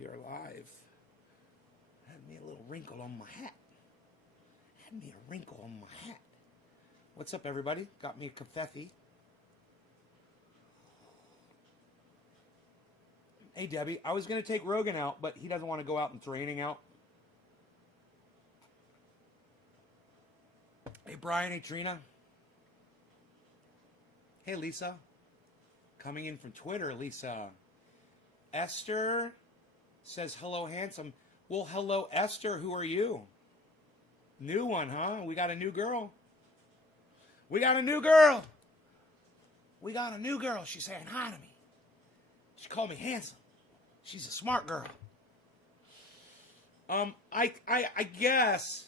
We are live. Had me a little wrinkle on my hat. Had me a wrinkle on my hat. What's up, everybody? Got me a cafefe. Hey, Debbie. I was going to take Rogan out, but he doesn't want to go out and it's raining out. Hey, Brian. Hey, Trina. Hey, Lisa. Coming in from Twitter, Lisa. Esther says, hello, handsome. Well, hello, Esther. Who are you? New one, huh? We got a new girl. We got a new girl. We got a new girl. She's saying hi to me. She called me handsome. She's a smart girl. I guess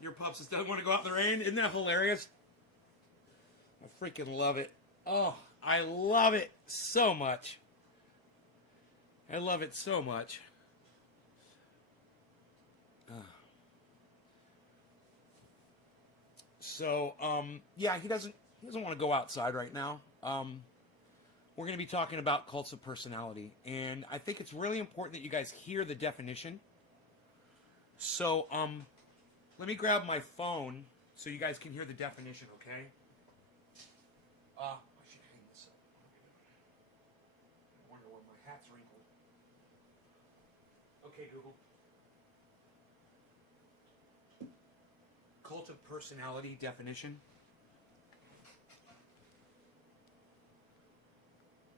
your pups doesn't want to go out in the rain. Isn't that hilarious? I freaking love it. Oh, I love it so much. I love it so much. So, yeah, he doesn't want to go outside right now. We're going to be talking about cults of personality, and I think it's really important that you guys hear the definition. So, let me grab my phone so you guys can hear the definition, okay? I should hang this up. I wonder where my hat's wrinkled. Okay, Google. Cult of personality definition.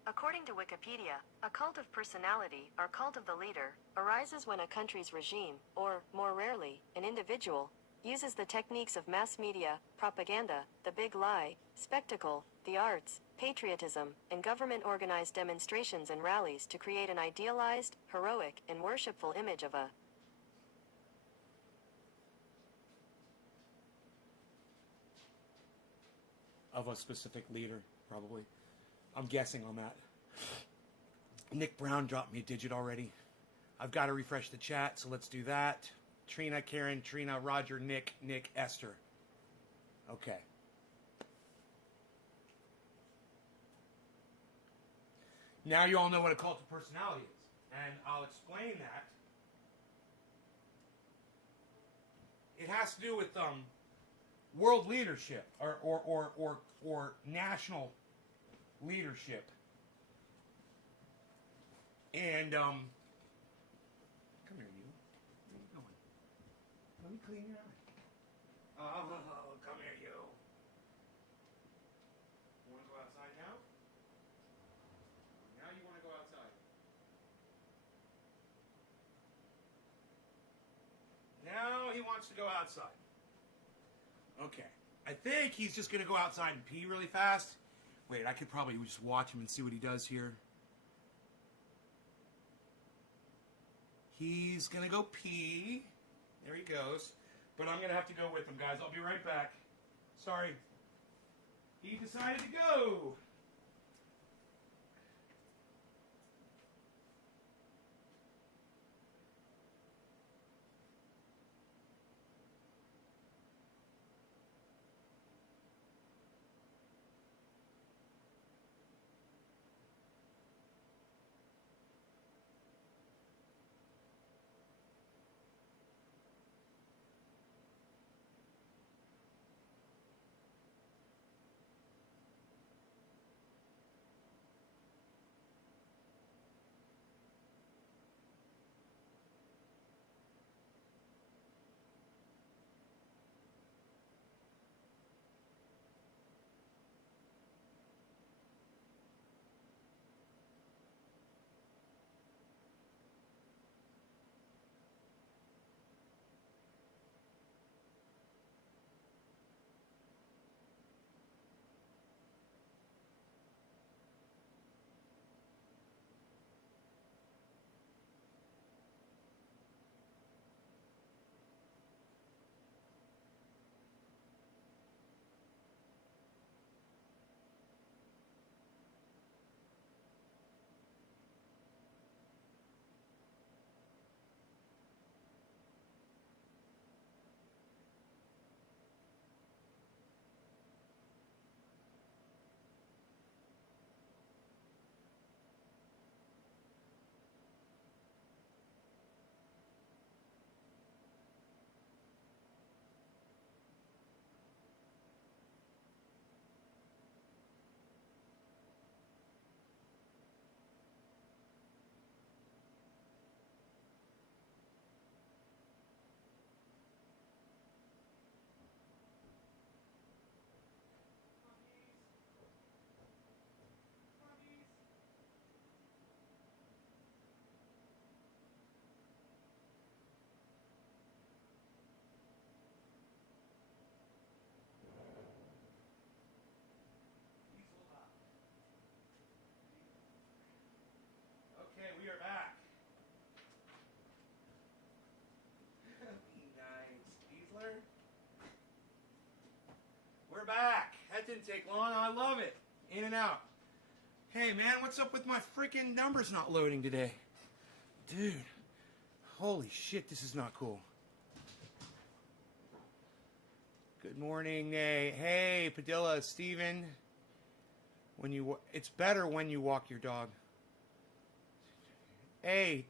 According to Wikipedia, a cult of personality, or cult of the leader, arises when a country's regime, or, more rarely, an individual, uses the techniques of mass media, propaganda, the big lie, spectacle, the arts, patriotism, and government-organized demonstrations and rallies to create an idealized, heroic, and worshipful image of a specific leader, probably. I'm guessing on that. Nick Brown dropped me a digit already. I've got to refresh the chat, so let's do that. Trina, Karen, Trina, Roger, Nick, Esther. Okay. Now you all know what a cult of personality is, and I'll explain that. It has to do with world leadership or national leadership. And come here, you. Where are you going? Let me clean your eye. Oh, come here, you. You want to go outside now? Now you want to go outside. Now he wants to go outside. Okay. I think he's just going to go outside and pee really fast. Wait, I could probably just watch him and see what he does here. He's going to go pee. There he goes. But I'm going to have to go with him, guys. I'll be right back. Sorry. He decided to go. That didn't take long. I love it. In and out. Hey, man, what's up with my freaking numbers not loading today? Dude. Holy shit, this is not cool. Good morning, Nay. Hey, Padilla, Steven. It's better when you walk your dog. Hey,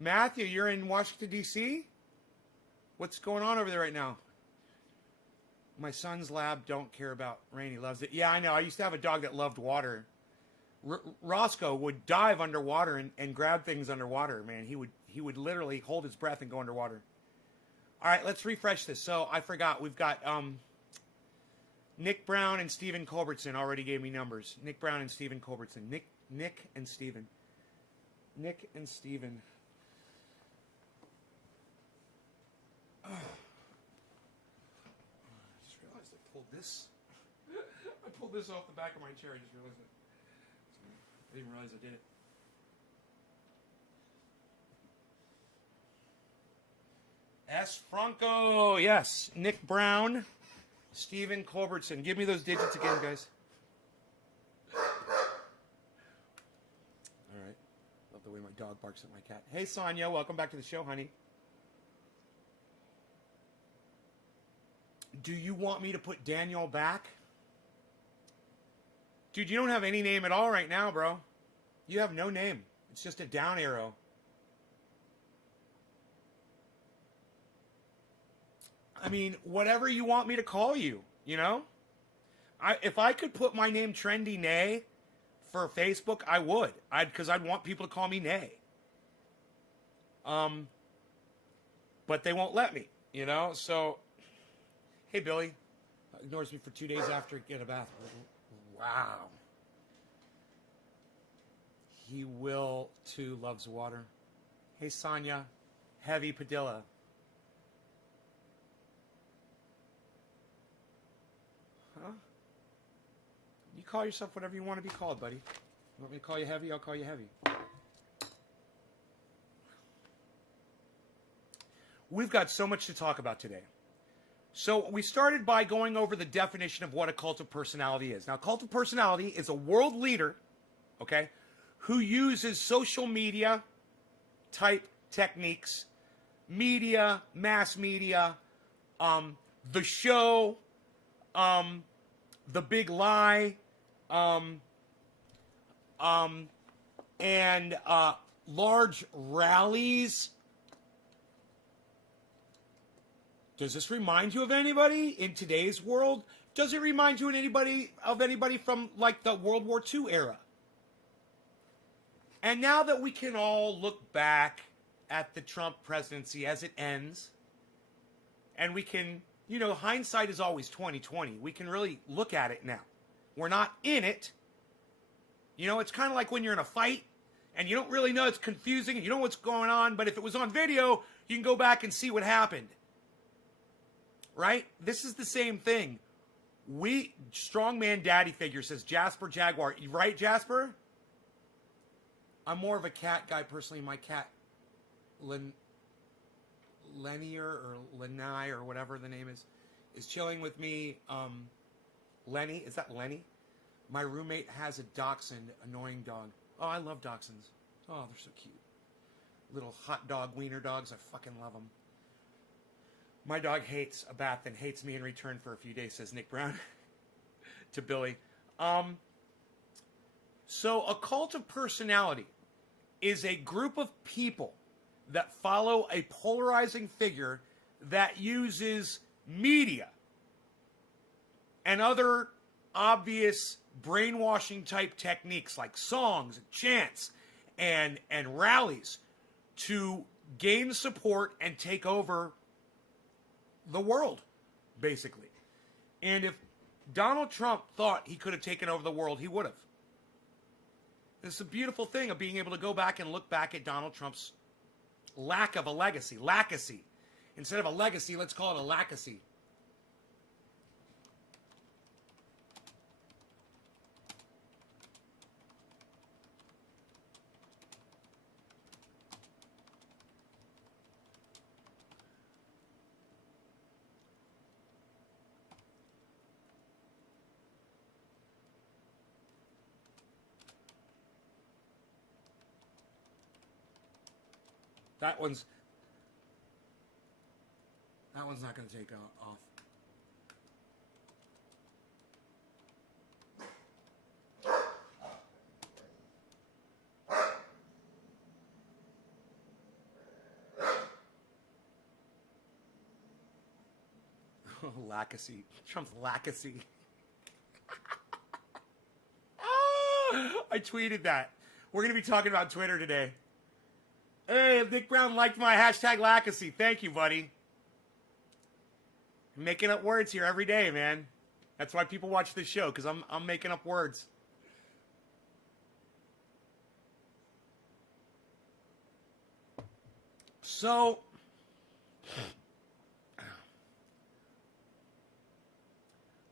Matthew, you're in Washington, D.C.? What's going on over there right now? My son's lab don't care about rain. He loves it. Yeah, I know. I used to have a dog that loved water. Roscoe would dive underwater and grab things underwater, man. He would literally hold his breath and go underwater. All right, let's refresh this. So I forgot. We've got Nick Brown and Stephen Culbertson already gave me numbers. Nick Brown and Stephen Culbertson. Nick and Stephen. Nick and Stephen. I just realized I pulled this. I pulled this off the back of my chair. I just realized it. I didn't realize I did it. S. Franco, yes. Nick Brown, Stephen Culbertson. Give me those digits again, guys. All right. Love the way my dog barks at my cat. Hey, Sonia, welcome back to the show, honey. Do you want me to put Daniel back? Dude, you don't have any name at all right now, bro. You have no name. It's just a down arrow. I mean, whatever you want me to call you, you know? If I could put my name Trendy Nay for Facebook, I would. Because I'd want people to call me Nay. But they won't let me, you know? So, hey, Billy. Ignores me for 2 days after I get a bath. Wow. He will, too, loves water. Hey, Sonia. Heavy Padilla. Huh? You call yourself whatever you want to be called, buddy. You want me to call you Heavy? I'll call you Heavy. We've got so much to talk about today. So we started by going over the definition of what a cult of personality is. Now, cult of personality is a world leader, okay, who uses social media type techniques, media, mass media, the show, the big lie, and large rallies. Does this remind you of anybody in today's world? Does it remind you of anybody from like the World War II era? And now that we can all look back at the Trump presidency as it ends, and we can, you know, hindsight is always 20/20. We can really look at it now. We're not in it. You know, it's kind of like when you're in a fight and you don't really know, it's confusing and you know what's going on, but if it was on video, you can go back and see what happened. Right? This is the same thing. Strongman daddy figure says Jasper Jaguar. Right, Jasper? I'm more of a cat guy personally. My cat, Lennier or Lenai or whatever the name is chilling with me. Lenny, is that Lenny? My roommate has a dachshund, annoying dog. Oh, I love dachshunds. Oh, they're so cute. Little hot dog wiener dogs. I fucking love them. My dog hates a bath and hates me in return for a few days, says Nick Brown to Billy. So a cult of personality is a group of people that follow a polarizing figure that uses media and other obvious brainwashing type techniques like songs and chants and rallies to gain support and take over the world, basically. And if Donald Trump thought he could have taken over the world, he would have. This is a beautiful thing of being able to go back and look back at Donald Trump's lack of a legacy. Lacacy. Instead of a legacy, let's call it a lacacy. That one's not going to take off. Oh, Lacacy. Trump's Lacacy. I tweeted that. We're going to be talking about Twitter today. Hey, Nick Brown liked my hashtag Lacacy. Thank you, buddy. I'm making up words here every day, man. That's why people watch this show, because I'm making up words. So,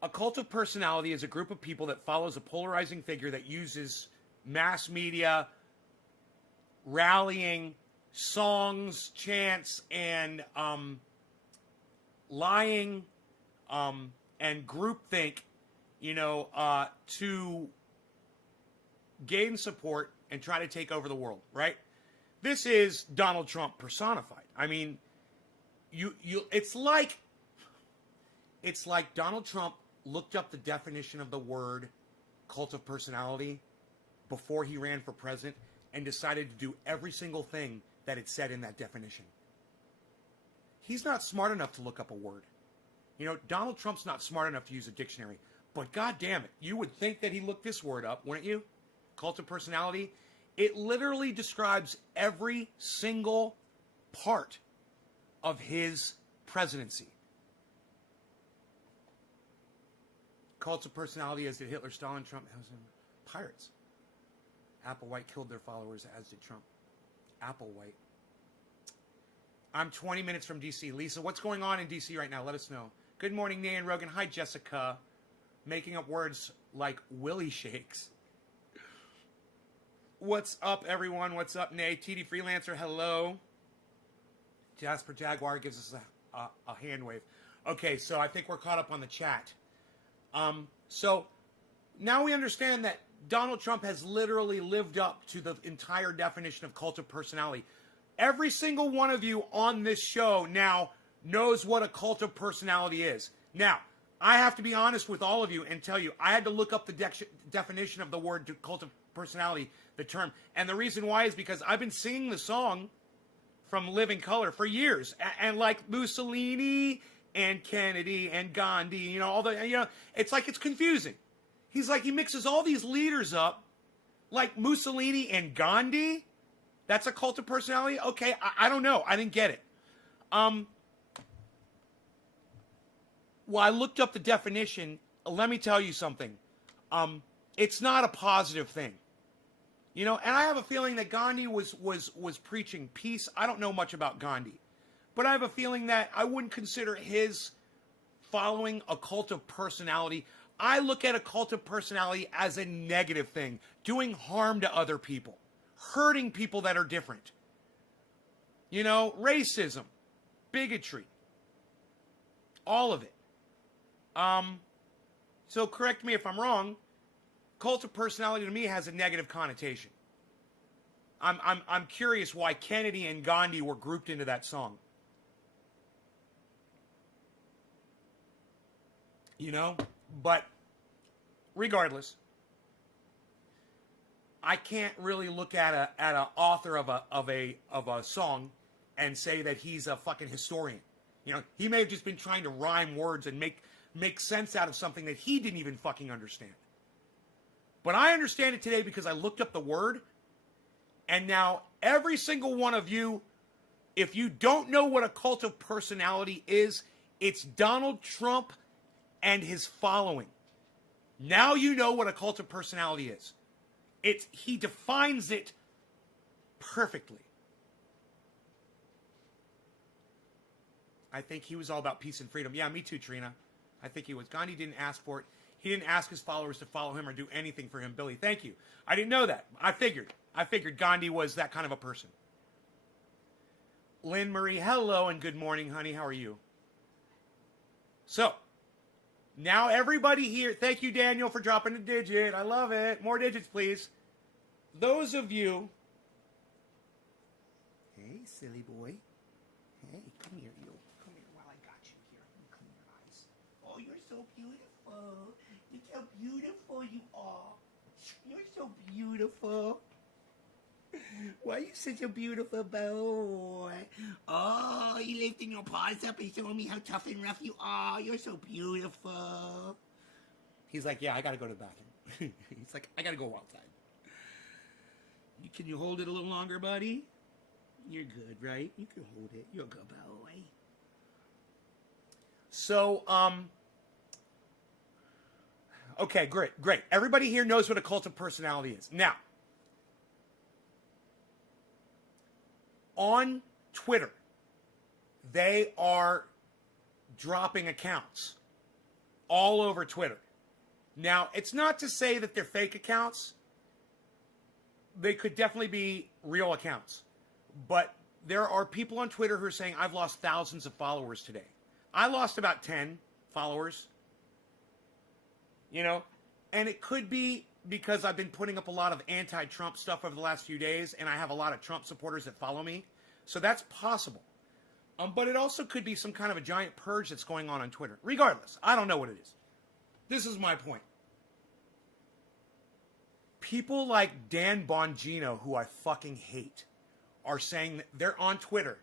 a cult of personality is a group of people that follows a polarizing figure that uses mass media, rallying, songs, chants, and lying and groupthink, to gain support and try to take over the world, right? This is Donald Trump personified. I mean, it's like Donald Trump looked up the definition of the word cult of personality before he ran for president and decided to do every single thing that it said in that definition. He's not smart enough to look up a word. Donald Trump's not smart enough to use a dictionary. But God damn it, you would think that he looked this word up, wouldn't you? Cult of personality. It literally describes every single part of his presidency. Cults of personality, as did Hitler, Stalin, Trump, pirates. Applewhite killed their followers, as did Trump. Applewhite. I'm 20 minutes from D.C. Lisa, what's going on in D.C. right now? Let us know. Good morning, Nan Rogan. Hi, Jessica. Making up words like Willie Shakes. What's up, everyone? What's up, Nay? TD Freelancer, hello. Jasper Jaguar gives us a hand wave. Okay, so I think we're caught up on the chat. So now we understand that Donald Trump has literally lived up to the entire definition of cult of personality. Every single one of you on this show now knows what a cult of personality is. Now, I have to be honest with all of you and tell you, I had to look up the definition of the word cult of personality, the term. And the reason why is because I've been singing the song from Living Color for years. And like Mussolini and Kennedy and Gandhi, it's like it's confusing. He's like, he mixes all these leaders up, like Mussolini and Gandhi. That's a cult of personality? Okay, I don't know. I didn't get it. Well, I looked up the definition. Let me tell you something. It's not a positive thing. And I have a feeling that Gandhi was preaching peace. I don't know much about Gandhi. But I have a feeling that I wouldn't consider his following a cult of personality. I look at a cult of personality as a negative thing, doing harm to other people, hurting people that are different. Racism, bigotry, all of it. So correct me if I'm wrong. Cult of personality to me has a negative connotation. I'm curious why Kennedy and Gandhi were grouped into that song. But regardless, I can't really look at an author of a song and say that he's a fucking historian. He may have just been trying to rhyme words and make sense out of something that he didn't even fucking understand. But I understand it today because I looked up the word, and now every single one of you, if you don't know what a cult of personality is, it's Donald Trump and his following. Now you know what a cult of personality is. He defines it perfectly. I think he was all about peace and freedom. Yeah, me too, Trina. I think he was. Gandhi didn't ask for it. He didn't ask his followers to follow him or do anything for him. Billy, thank you. I didn't know that. I figured Gandhi was that kind of a person. Lynn Marie, hello and good morning, honey. How are you? So, now everybody here, thank you, Daniel, for dropping a digit. I love it. More digits, please. Those of you, hey, silly boy. Hey, come here, you. Come here while I got you here. Let me clean your eyes. Oh, you're so beautiful. Look how beautiful you are. You're so beautiful. Why are you such a beautiful boy? Oh, you lifting your paws up and showing me how tough and rough you are. You're so beautiful. He's like, yeah, I gotta go to the bathroom. He's like, I gotta go outside. Can you hold it a little longer, buddy? You're good, right? You can hold it. You're a good boy. So, okay, great. Everybody here knows what a cult of personality is. Now, on Twitter, they are dropping accounts all over Twitter. Now, it's not to say that they're fake accounts. They could definitely be real accounts. But there are people on Twitter who are saying, I've lost thousands of followers today. I lost about 10 followers. You know? And it could be because I've been putting up a lot of anti-Trump stuff over the last few days, and I have a lot of Trump supporters that follow me. So that's possible. But it also could be some kind of a giant purge that's going on Twitter. Regardless, I don't know what it is. This is my point. People like Dan Bongino, who I fucking hate, are saying that they're on Twitter.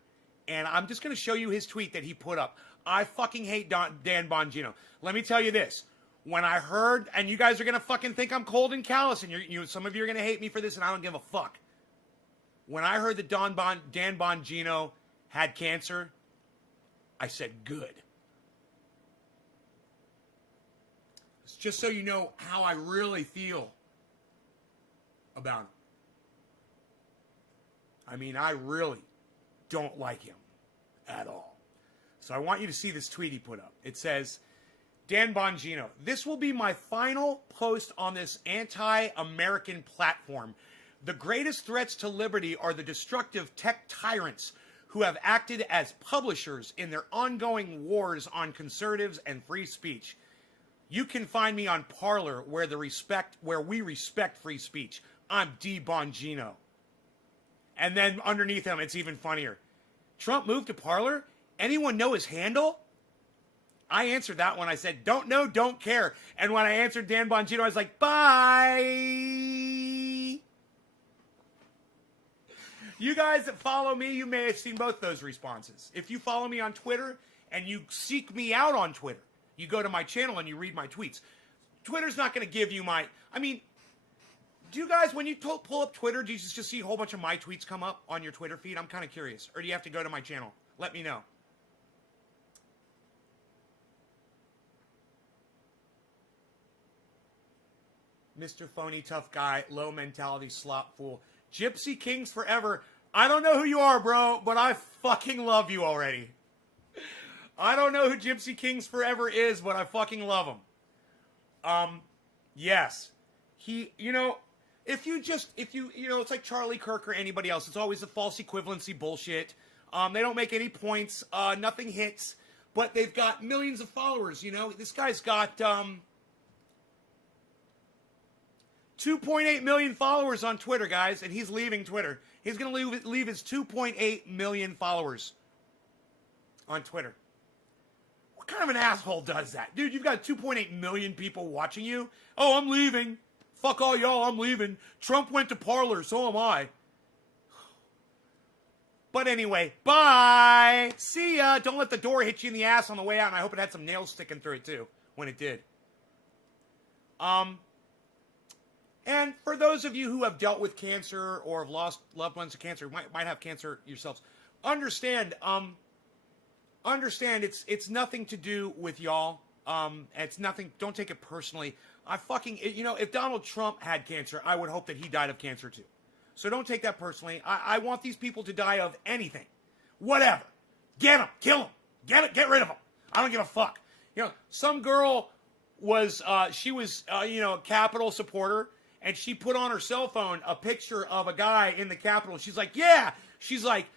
And I'm just going to show you his tweet that he put up. I fucking hate Dan Bongino. Let me tell you this. When I heard, and you guys are going to fucking think I'm cold and callous, and some of you are going to hate me for this, and I don't give a fuck. When I heard that Dan Bongino had cancer, I said, good. It's just so you know how I really feel about him. I mean, I really don't like him at all. So I want you to see this tweet he put up. It says, Dan Bongino, this will be my final post on this anti-American platform. The greatest threats to liberty are the destructive tech tyrants who have acted as publishers in their ongoing wars on conservatives and free speech. You can find me on Parler, where we respect free speech. I'm D. Bongino. And then underneath him, it's even funnier. Trump moved to Parler? Anyone know his handle? I answered that when I said, don't know, don't care. And when I answered Dan Bongino, I was like, bye. You guys that follow me, you may have seen both those responses. If you follow me on Twitter and you seek me out on Twitter, you go to my channel and you read my tweets. Twitter's not going to give you do you guys, when you pull up Twitter, do you just see a whole bunch of my tweets come up on your Twitter feed? I'm kind of curious. Or do you have to go to my channel? Let me know. Mr. Phony Tough Guy, low mentality slop fool. Gypsy Kings forever. I don't know who you are, bro, but I fucking love you already. I don't know who Gypsy Kings forever is, but I fucking love him. Yes. If you it's like Charlie Kirk or anybody else. It's always the false equivalency bullshit. They don't make any points. Nothing hits. But they've got millions of followers, This guy's got 2.8 million followers on Twitter, guys, and he's leaving Twitter. He's going to leave his 2.8 million followers on Twitter. What kind of an asshole does that? Dude, you've got 2.8 million people watching you. Oh, I'm leaving. Fuck all y'all, I'm leaving. Trump went to Parler, so am I. But anyway, bye. See ya. Don't let the door hit you in the ass on the way out, and I hope it had some nails sticking through it, too, when it did. And for those of you who have dealt with cancer or have lost loved ones to cancer, might have cancer yourselves, understand it's nothing to do with y'all. It's nothing. Don't take it personally. If Donald Trump had cancer, I would hope that he died of cancer too. So don't take that personally. I want these people to die of anything, whatever. Get them, kill them, get rid of them. I don't give a fuck. Some girl was a Capitol supporter, and she put on her cell phone a picture of a guy in the Capitol. She's like, yeah. She's like,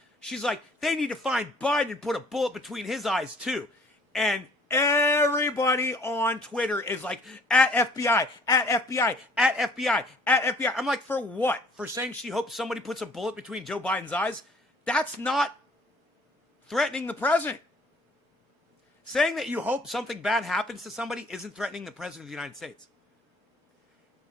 they need to find Biden and put a bullet between his eyes too. And everybody on Twitter is like, at FBI, at FBI, at FBI, at FBI. I'm like, for what? For saying she hopes somebody puts a bullet between Joe Biden's eyes? That's not threatening the president. Saying that you hope something bad happens to somebody isn't threatening the president of the United States.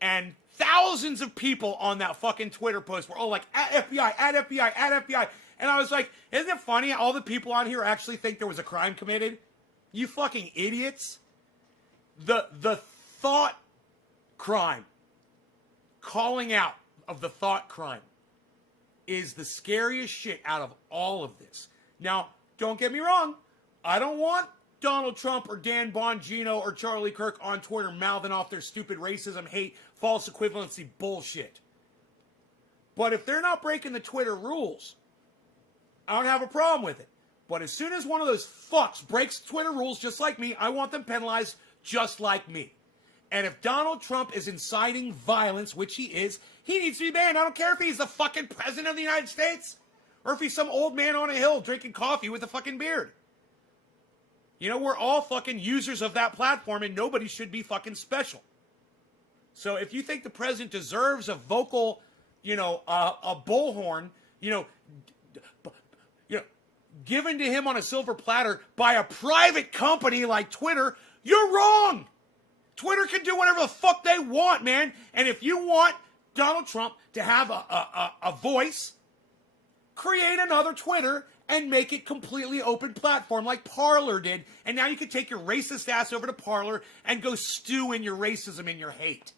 And thousands of people on that fucking Twitter post were all like, at FBI, at FBI, at FBI. And I was like, isn't it funny all the people on here actually think there was a crime committed? You fucking idiots. The thought crime, calling out of the thought crime, is the scariest shit out of all of this. Now, don't get me wrong. I don't want Donald Trump or Dan Bongino or Charlie Kirk on Twitter mouthing off their stupid racism, hate, false equivalency bullshit. But if they're not breaking the Twitter rules, I don't have a problem with it. But as soon as one of those fucks breaks Twitter rules just like me, I want them penalized just like me. And if Donald Trump is inciting violence, which he is, he needs to be banned. I don't care if he's the fucking president of the United States or if he's some old man on a hill drinking coffee with a fucking beard. You know, we're all fucking users of that platform and nobody should be fucking special. So if you think the president deserves a vocal, a bullhorn, given to him on a silver platter by a private company like Twitter, you're wrong. Twitter can do whatever the fuck they want, man. And if you want Donald Trump to have a voice, create another Twitter and make it completely open platform like Parler did. And now you can take your racist ass over to Parler and go stew in your racism and your hate.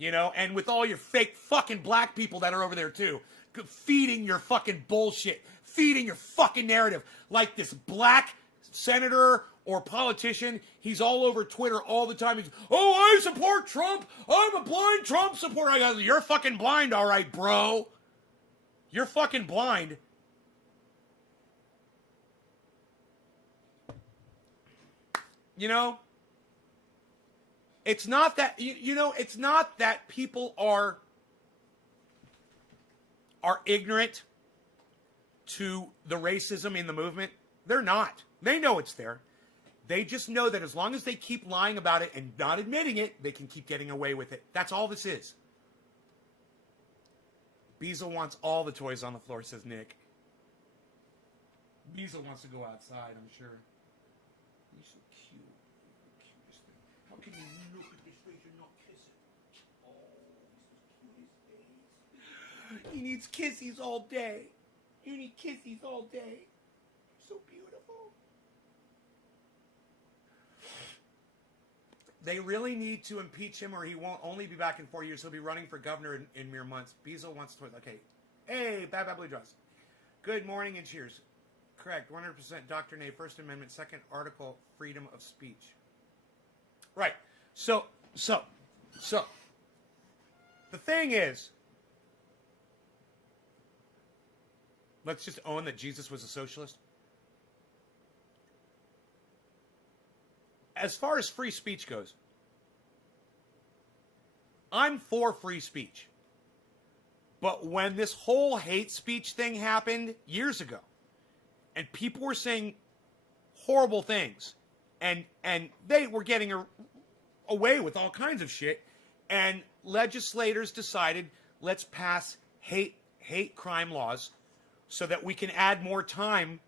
And with all your fake fucking black people that are over there too, feeding your fucking bullshit, feeding your fucking narrative. Like this black senator or politician, he's all over Twitter all the time. He's, I support Trump. I'm a blind Trump supporter. I go, you're fucking blind, all right, bro. You're fucking blind. It's not that, it's not that people are ignorant to the racism in the movement. They're not. They know it's there. They just know that as long as they keep lying about it and not admitting it, they can keep getting away with it. That's all this is. Beazle wants all the toys on the floor, says Nick. Beazle wants to go outside, I'm sure. He's so cute. Cutest thing. How can you look at this face and not kiss it? Oh, he's the cutest face. He needs kissies all day. You need kissies all day. So beautiful. They really need to impeach him or he won't only be back in 4 years. He'll be running for governor in mere months. Beazle wants to... Okay. Hey, Bad Blue Dress. Good morning and cheers. Correct. 100% Dr. Nay, First Amendment, second article, freedom of speech. Right. So. The thing is, let's just own that Jesus was a socialist. As far as free speech goes, I'm for free speech. But when this whole hate speech thing happened years ago, and people were saying horrible things, and they were getting away with all kinds of shit, and legislators decided, let's pass hate crime laws so that we can add more time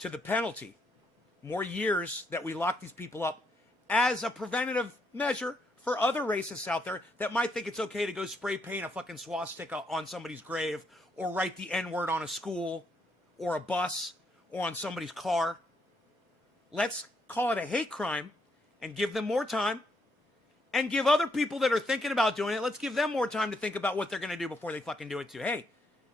to the penalty. More years that we lock these people up as a preventative measure for other racists out there that might think it's okay to go spray paint a fucking swastika on somebody's grave or write the N-word on a school or a bus or on somebody's car. Let's call it a hate crime and give them more time, and give other people that are thinking about doing it, let's give them more time to think about what they're going to do before they fucking do it too. Hey,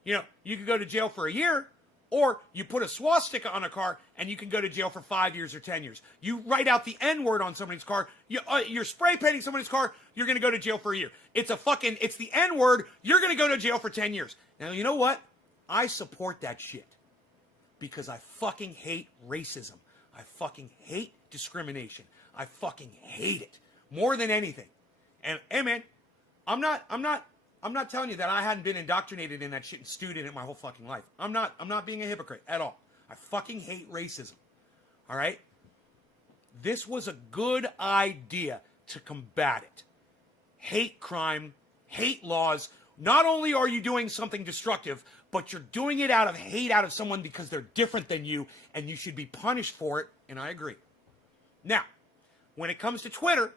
you could go to jail for a year. Or you put a swastika on a car and you can go to jail for 5 years or 10 years. You write out the N-word on somebody's car. You're spray painting somebody's car. You're going to go to jail for a year. It's the N-word. You're going to go to jail for 10 years. Now, you know what? I support that shit. Because I fucking hate racism. I fucking hate discrimination. I fucking hate it. More than anything. And, hey, man, I'm not telling you that I hadn't been indoctrinated in that shit and stewed in it my whole fucking life. I'm not being a hypocrite at all. I fucking hate racism. All right? This was a good idea to combat it. Hate crime, hate laws, not only are you doing something destructive, but you're doing it out of hate out of someone because they're different than you, and you should be punished for it, and I agree. Now, when it comes to Twitter,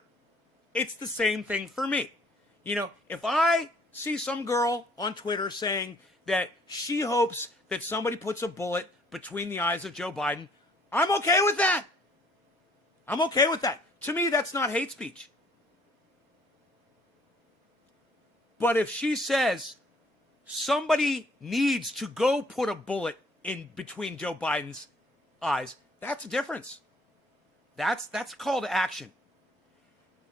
it's the same thing for me. You know, if I see some girl on Twitter saying that she hopes that somebody puts a bullet between the eyes of Joe Biden, I'm okay with that. I'm okay with that. To me, that's not hate speech. But if she says somebody needs to go put a bullet in between Joe Biden's eyes, that's a difference. That's a call to action.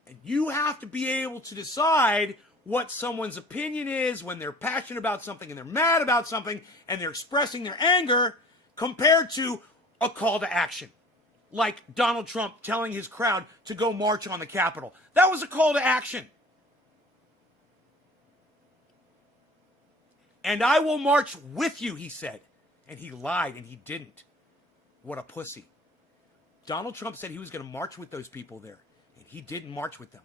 And you have to be able to decide what someone's opinion is when they're passionate about something and they're mad about something and they're expressing their anger compared to a call to action. Like Donald Trump telling his crowd to go march on the Capitol. That was a call to action. And I will march with you, he said. And he lied and he didn't. What a pussy. Donald Trump said he was going to march with those people there. And he didn't march with them.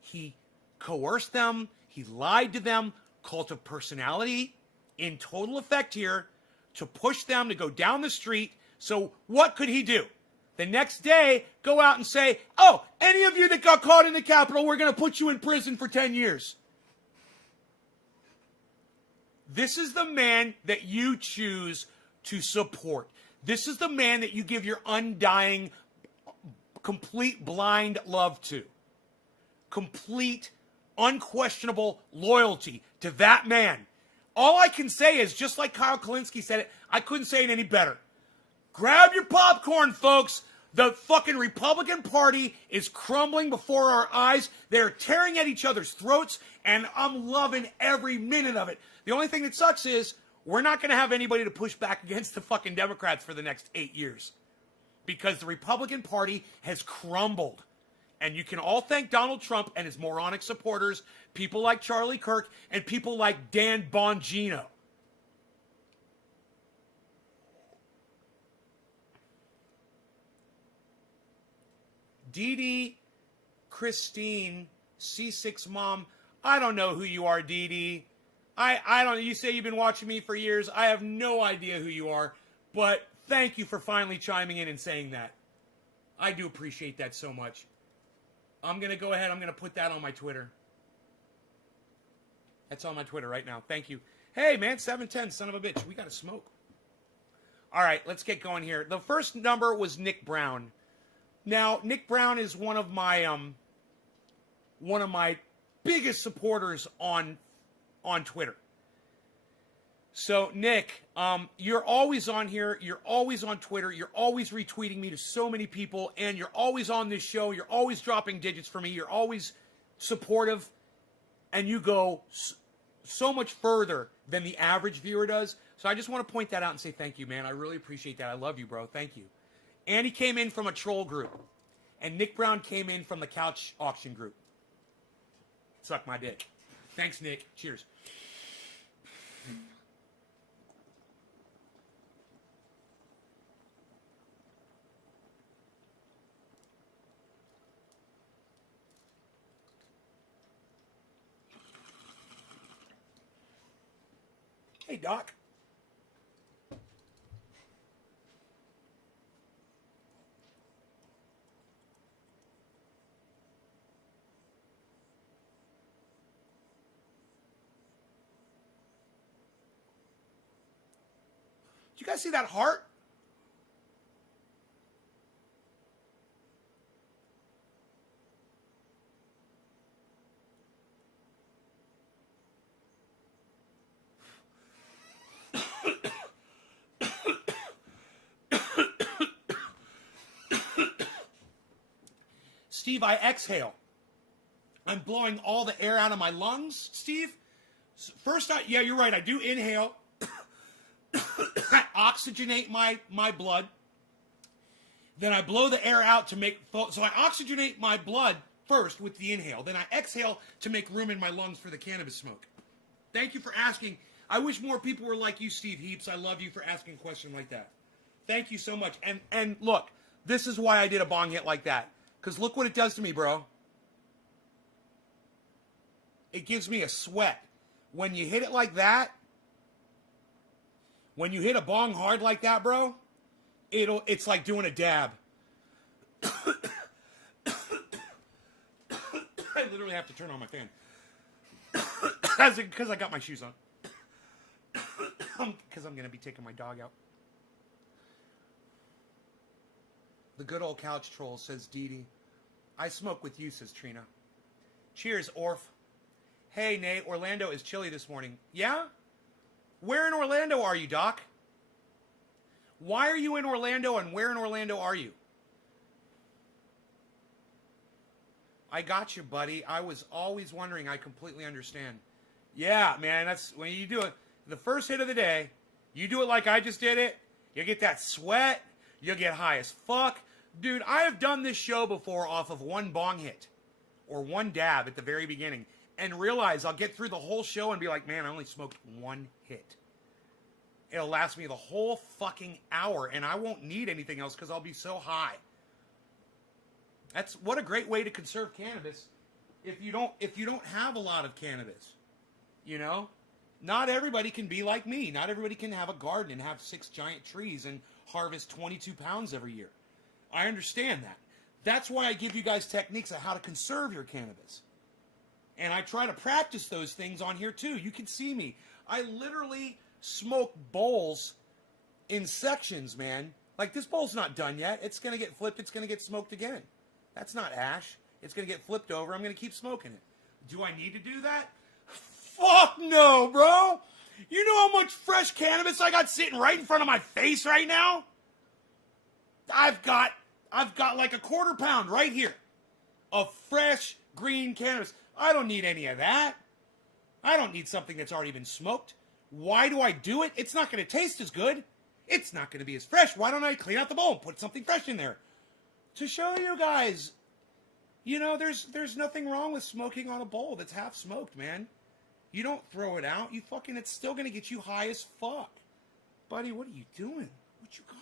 He coerced them. He lied to them. Cult of personality in total effect here to push them to go down the street. So what could he do? The next day, go out and say, oh, any of you that got caught in the Capitol, we're going to put you in prison for 10 years. This is the man that you choose to support. This is the man that you give your undying, complete blind love to. Complete, unquestionable loyalty to that man. All I can say is, just like Kyle Kalinske said it, I couldn't say it any better. Grab your popcorn, folks. The fucking Republican Party is crumbling before our eyes. They're tearing at each other's throats, and I'm loving every minute of it. The only thing that sucks is we're not going to have anybody to push back against the fucking Democrats for the next 8 years because the Republican Party has crumbled. And you can all thank Donald Trump and his moronic supporters, people like Charlie Kirk and people like Dan Bongino. Dee Christine, C6 Mom, I don't know who you are, Dee. I don't, you say you've been watching me for years. I have no idea who you are, but thank you for finally chiming in and saying that. I do appreciate that so much. I'm going to go ahead, I'm going to put that on my Twitter. That's on my Twitter right now. Thank you. Hey, man, 710, son of a bitch. We got to smoke. All right, let's get going here. The first number was Nick Brown. Now, Nick Brown is one of my biggest supporters on Twitter. So, Nick, you're always on here. You're always on Twitter. You're always retweeting me to so many people, and you're always on this show. You're always dropping digits for me. You're always supportive, and you go so much further than the average viewer does. So I just want to point that out and say thank you, man. I really appreciate that. I love you, bro. Thank you. Andy came in from a troll group, and Nick Brown came in from the couch auction group. Suck my dick. Thanks, Nick. Cheers. Hey, Doc. Did you guys see that heart? Steve, I exhale. I'm blowing all the air out of my lungs, Steve. First, yeah, you're right. I do inhale. I oxygenate my blood. Then I blow the air out to make... So I oxygenate my blood first with the inhale. Then I exhale to make room in my lungs for the cannabis smoke. Thank you for asking. I wish more people were like you, Steve Heaps. I love you for asking a question like that. Thank you so much. And look, this is why I did a bong hit like that. Because look what it does to me, bro. It gives me a sweat. when you hit it like that, when you hit a bong hard like that, bro, it's like doing a dab. I literally have to turn on my fan. Because I got my shoes on. Because I'm going to be taking my dog out. The good old couch troll, says Dee Dee. I smoke with you, says Trina. Cheers, Orf. Hey, Nate, Orlando is chilly this morning. Yeah? Where in Orlando are you, Doc? Why are you in Orlando, and where in Orlando are you? I got you, buddy. I was always wondering. I completely understand. Yeah, man, that's when you do it. The first hit of the day, you do it like I just did it, you get that sweat, you'll get high as fuck. Dude, I have done this show before off of one bong hit or one dab at the very beginning and realize I'll get through the whole show and be like, man, I only smoked one hit. It'll last me the whole fucking hour and I won't need anything else because I'll be so high. That's what a great way to conserve cannabis if you don't have a lot of cannabis. You know? Not everybody can be like me. Not everybody can have a garden and have 6 giant trees and harvest 22 pounds every year. I understand that. That's why I give you guys techniques on how to conserve your cannabis. And I try to practice those things on here too. You can see me. I literally smoke bowls in sections, man. Like this bowl's not done yet. It's going to get flipped. It's going to get smoked again. That's not ash. It's going to get flipped over. I'm going to keep smoking it. Do I need to do that? Fuck no, bro. You know how much fresh cannabis I got sitting right in front of my face right now? I've got like a quarter pound right here of fresh green cannabis. I don't need any of that. I don't need something that's already been smoked. Why do I do it? It's not going to taste as good. It's not going to be as fresh. Why don't I clean out the bowl and put something fresh in there? To show you guys, you know, there's nothing wrong with smoking on a bowl that's half smoked, man. You don't throw it out. It's still going to get you high as fuck. Buddy, what are you doing? What you got?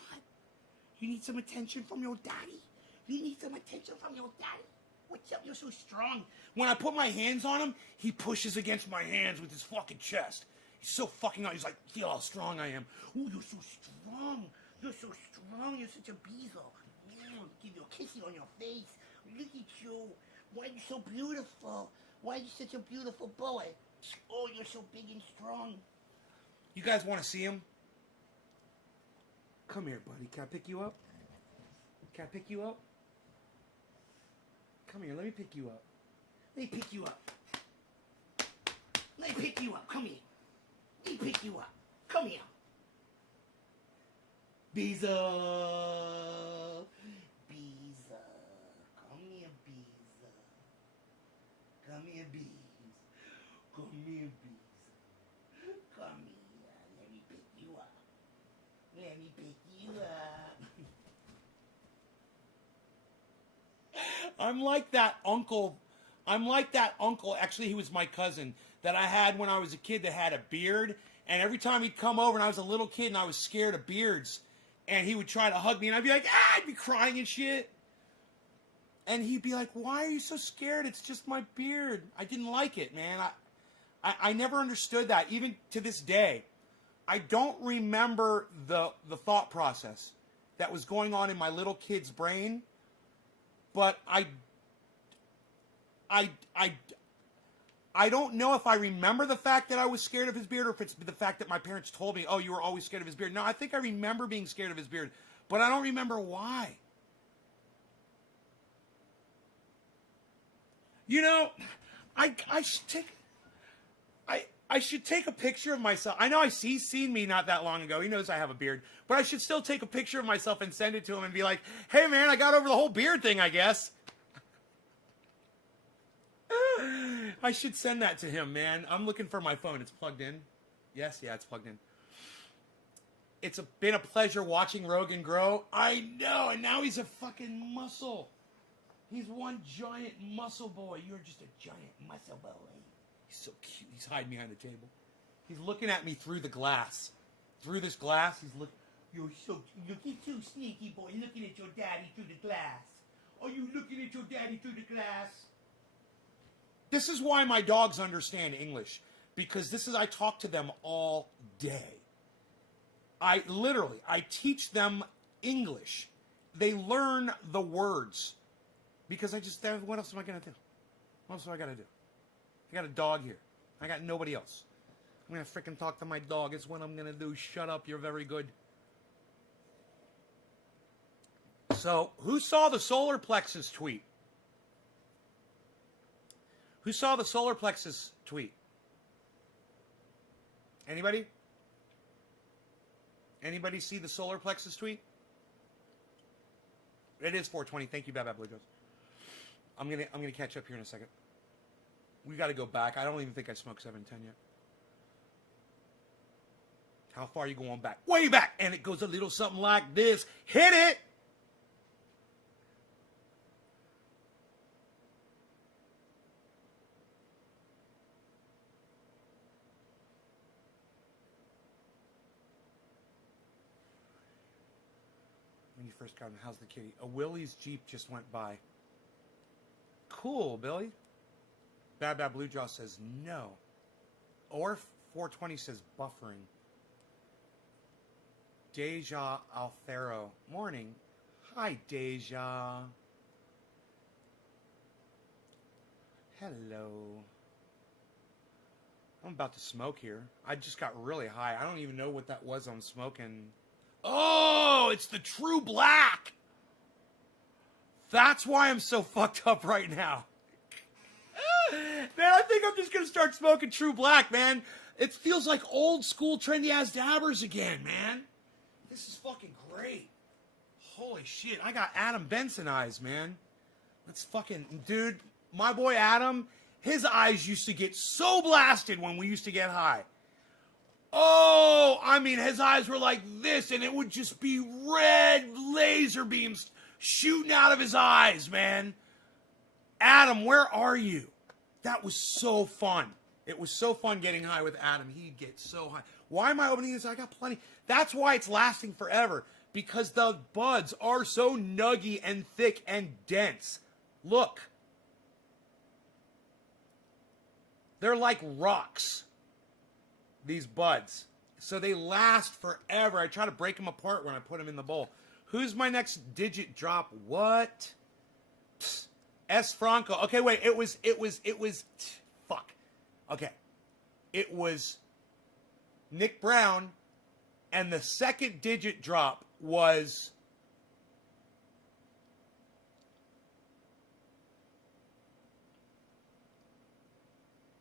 You need some attention from your daddy? You need some attention from your daddy? What's up? You're so strong. When I put my hands on him, he pushes against my hands with his fucking chest. He's so fucking out. He's like, feel how strong I am. Ooh, you're so strong. You're so strong. You're such a beetle. Give you a kissy on your face. Look at you. Why are you so beautiful? Why are you such a beautiful boy? Oh, you're so big and strong. You guys want to see him? Come here, buddy. Can I pick you up? Can I pick you up? Come here. Let me pick you up. Let me pick you up. Let me pick you up. Come here. Let me pick you up. Come here. Beezer. Beezer. Come here, Beezer. Come here, Beezer. Come here, Beezer. Come here. Let me pick you up. Let me pick you up. I'm like that uncle. Actually, he was my cousin that I had when I was a kid that had a beard. And every time he'd come over and I was a little kid and I was scared of beards. And he would try to hug me and I'd be like, I'd be crying and shit. And he'd be like, why are you so scared? It's just my beard. I didn't like it, man. I never understood that. Even to this day, I don't remember the thought process that was going on in my little kid's brain. But I don't know if I remember the fact that I was scared of his beard or if it's the fact that my parents told me, oh, you were always scared of his beard. No, I think I remember being scared of his beard, but I don't remember why. You know, I should take a picture of myself. I know he's seen me not that long ago. He knows I have a beard. But I should still take a picture of myself and send it to him and be like, hey, man, I got over the whole beard thing, I guess. I should send that to him, man. I'm looking for my phone. It's plugged in. Yes, yeah, it's plugged in. It's been a pleasure watching Rogan grow. I know, and now he's a fucking muscle. He's one giant muscle boy. You're just a giant muscle boy. He's so cute. He's hiding behind the table. He's looking at me through the glass. Through this glass, he's looking. You're so sneaky, boy, looking at your daddy through the glass. Are you looking at your daddy through the glass? This is why my dogs understand English. because I talk to them all day. I teach them English. They learn the words because what else am I going to do? What else do I got to do? I got a dog here. I got nobody else. I'm going to freaking talk to my dog. It's what I'm going to do. Shut up. You're very good. So, who saw the solar plexus tweet? Who saw the solar plexus tweet? Anybody? Anybody see the solar plexus tweet? It is 4:20. Thank you, Bad Blue Joes. I'm gonna catch up here in a second. We got to go back. I don't even think I smoked 710 yet. How far are you going back? Way back, and it goes a little something like this. Hit it. When you first got him, how's the kitty? A Willie's Jeep just went by. Cool, Billy. Bad Blue Jaw says no. Or 420 says buffering. Deja Alfaro. Morning. Hi, Deja. Hello. I'm about to smoke here. I just got really high. I don't even know what that was I'm smoking. Oh, it's the True Black. That's why I'm so fucked up right now. Man, I think I'm just going to start smoking True Black, man. It feels like old school trendy ass dabbers again, man. This is fucking great. Holy shit, I got Adam Benson eyes, man. Let's fucking, dude, my boy Adam, his eyes used to get so blasted when we used to get high. Oh, I mean, his eyes were like this, and it would just be red laser beams shooting out of his eyes, man. Adam, where are you? That was so fun. It was so fun getting high with Adam. He'd get so high. Why am I opening this? I got plenty. That's why it's lasting forever. Because the buds are so nuggy and thick and dense. Look. They're like rocks. These buds. So they last forever. I try to break them apart when I put them in the bowl. Who's my next digit drop? What? S. Franco. Okay, wait. It was. Fuck. Okay. It was Nick Brown, and the second digit drop was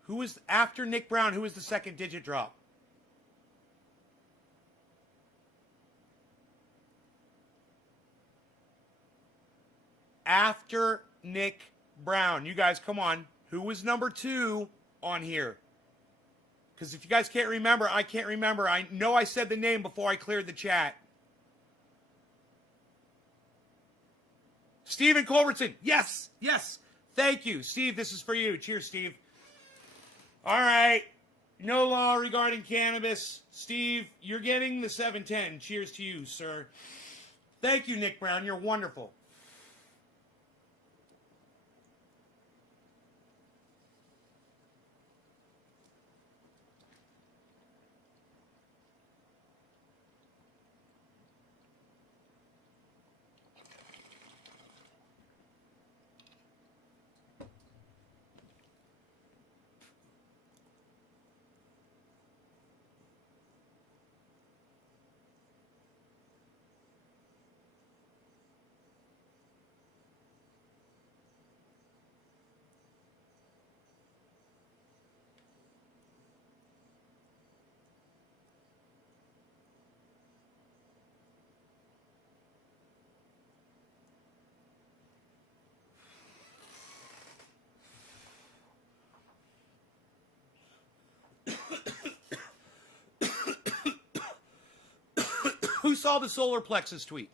who was after Nick Brown? Who was the second digit drop? After Nick Brown. You guys, come on. Who was number 2 on here? Because if you guys can't remember, I can't remember. I know I said the name before I cleared the chat. Stephen Culbertson. Yes, yes. Thank you. Steve, this is for you. Cheers, Steve. All right. No law regarding cannabis. Steve, you're getting the 710. Cheers to you, sir. Thank you, Nick Brown. You're wonderful. Who saw the solar plexus tweet?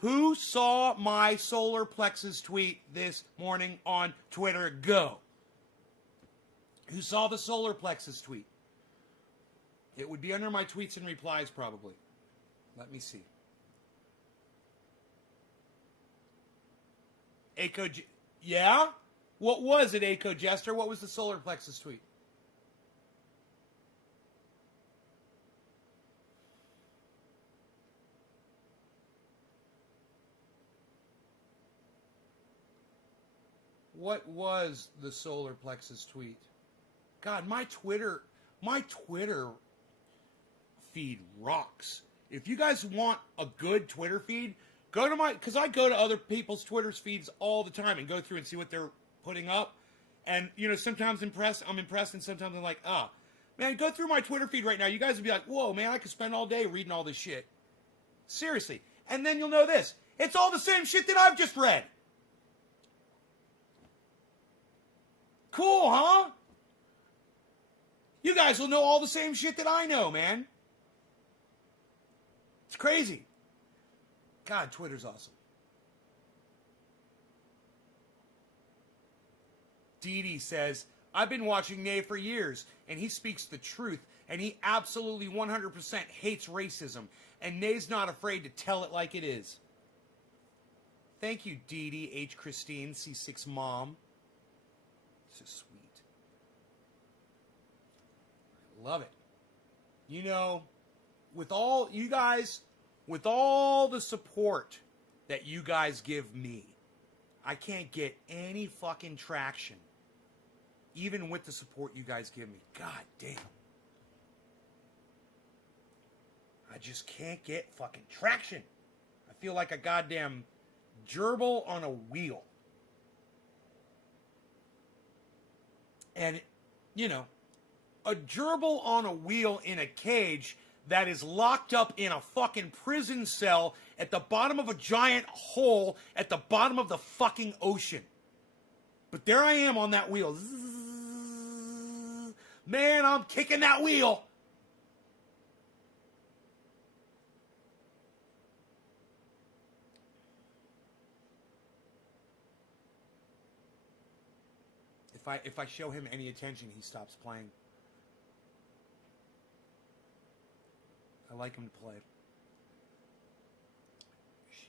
Who saw my solar plexus tweet this morning on Twitter? Go. Who saw the solar plexus tweet? It would be under my tweets and replies probably. Let me see. Yeah? What was it, Aco Jester? What was the solar plexus tweet? What was the solar plexus tweet? God, my Twitter feed rocks. If you guys want a good Twitter feed, go to because I go to other people's Twitter's feeds all the time and go through and see what they're putting up. And, you know, sometimes I'm impressed, and sometimes I'm like, man, go through my Twitter feed right now. You guys would be like, whoa, man, I could spend all day reading all this shit. Seriously. And then you'll know this. It's all the same shit that I've just read. Cool, huh? You guys will know all the same shit that I know, man. It's crazy. God, Twitter's awesome. Dee Dee says, I've been watching Nay for years, and he speaks the truth, and he absolutely 100% hates racism, and Nay's not afraid to tell it like it is. Thank you, Dee Dee, H. Christine, C6 Mom. This is sweet. I love it. You know, with all you guys, with all the support that you guys give me, I can't get any fucking traction. Even with the support you guys give me. God damn. I just can't get fucking traction. I feel like a goddamn gerbil on a wheel. And, you know, a gerbil on a wheel in a cage that is locked up in a fucking prison cell at the bottom of a giant hole at the bottom of the fucking ocean. But there I am on that wheel. Man, I'm kicking that wheel. If I show him any attention, he stops playing. I like him to play. She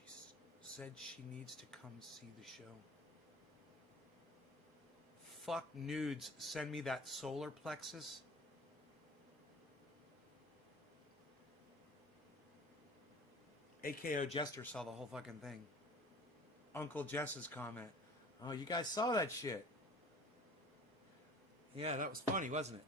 said she needs to come see the show. Fuck nudes. Send me that solar plexus. AKO Jester saw the whole fucking thing. Uncle Jess's comment. Oh, you guys saw that shit. Yeah, that was funny, wasn't it?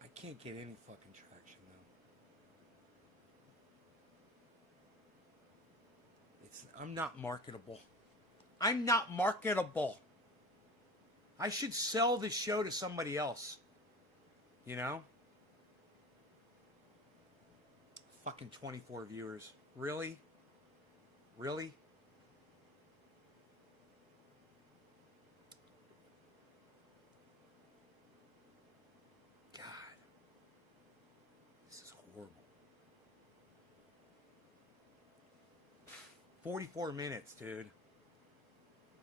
I can't get any fucking traction, though. I'm not marketable. I'm not marketable. I should sell this show to somebody else. You know? Fucking 24 viewers. Really? Really? God. This is horrible. 44 minutes, dude.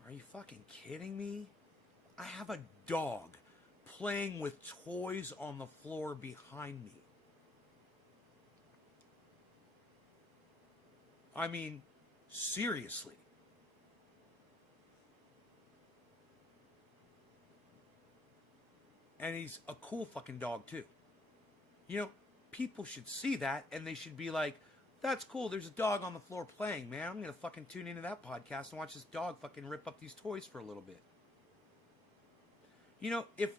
Are you fucking kidding me? I have a dog playing with toys on the floor behind me. I mean, seriously. And he's a cool fucking dog, too. You know, people should see that, and they should be like, that's cool, there's a dog on the floor playing, man. I'm going to fucking tune into that podcast and watch this dog fucking rip up these toys for a little bit. You know, if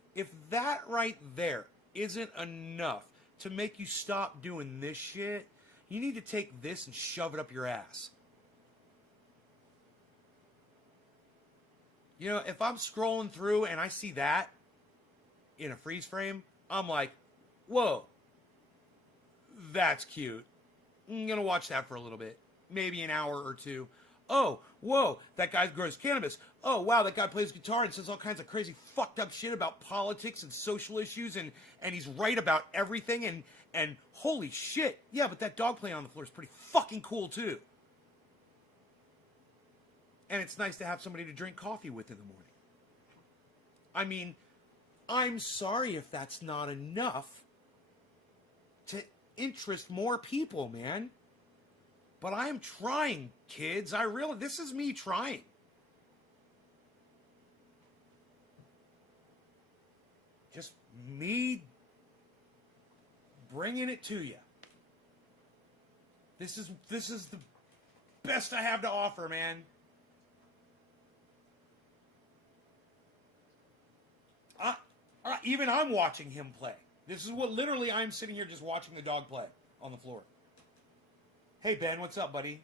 that right there isn't enough to make you stop doing this shit, you need to take this and shove it up your ass. You know, if I'm scrolling through and I see that in a freeze frame, I'm like, whoa, that's cute. I'm going to watch that for a little bit. Maybe an hour or two. Oh, whoa, that guy grows cannabis. Oh, wow, that guy plays guitar and says all kinds of crazy fucked up shit about politics and social issues, and he's right about everything, and holy shit. Yeah, but that dog playing on the floor is pretty fucking cool, too. And it's nice to have somebody to drink coffee with in the morning. I mean, I'm sorry if that's not enough to interest more people, man. But I am trying, kids. This is me trying. Just me bringing it to you. This is the best I have to offer, man. Even I'm watching him play. This is what literally I'm sitting here just watching the dog play on the floor. Hey, Ben, what's up, buddy?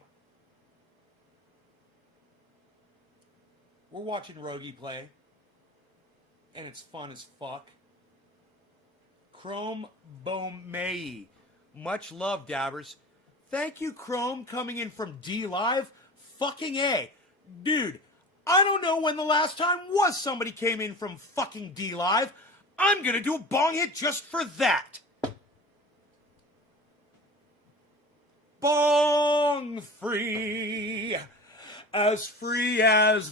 We're watching Rogie play. And it's fun as fuck. Chrome Bomei. Much love, Dabbers. Thank you, Chrome, coming in from D Live. Fucking A. Dude, I don't know when the last time was somebody came in from fucking D Live. I'm gonna do a bong hit just for that. Bong free as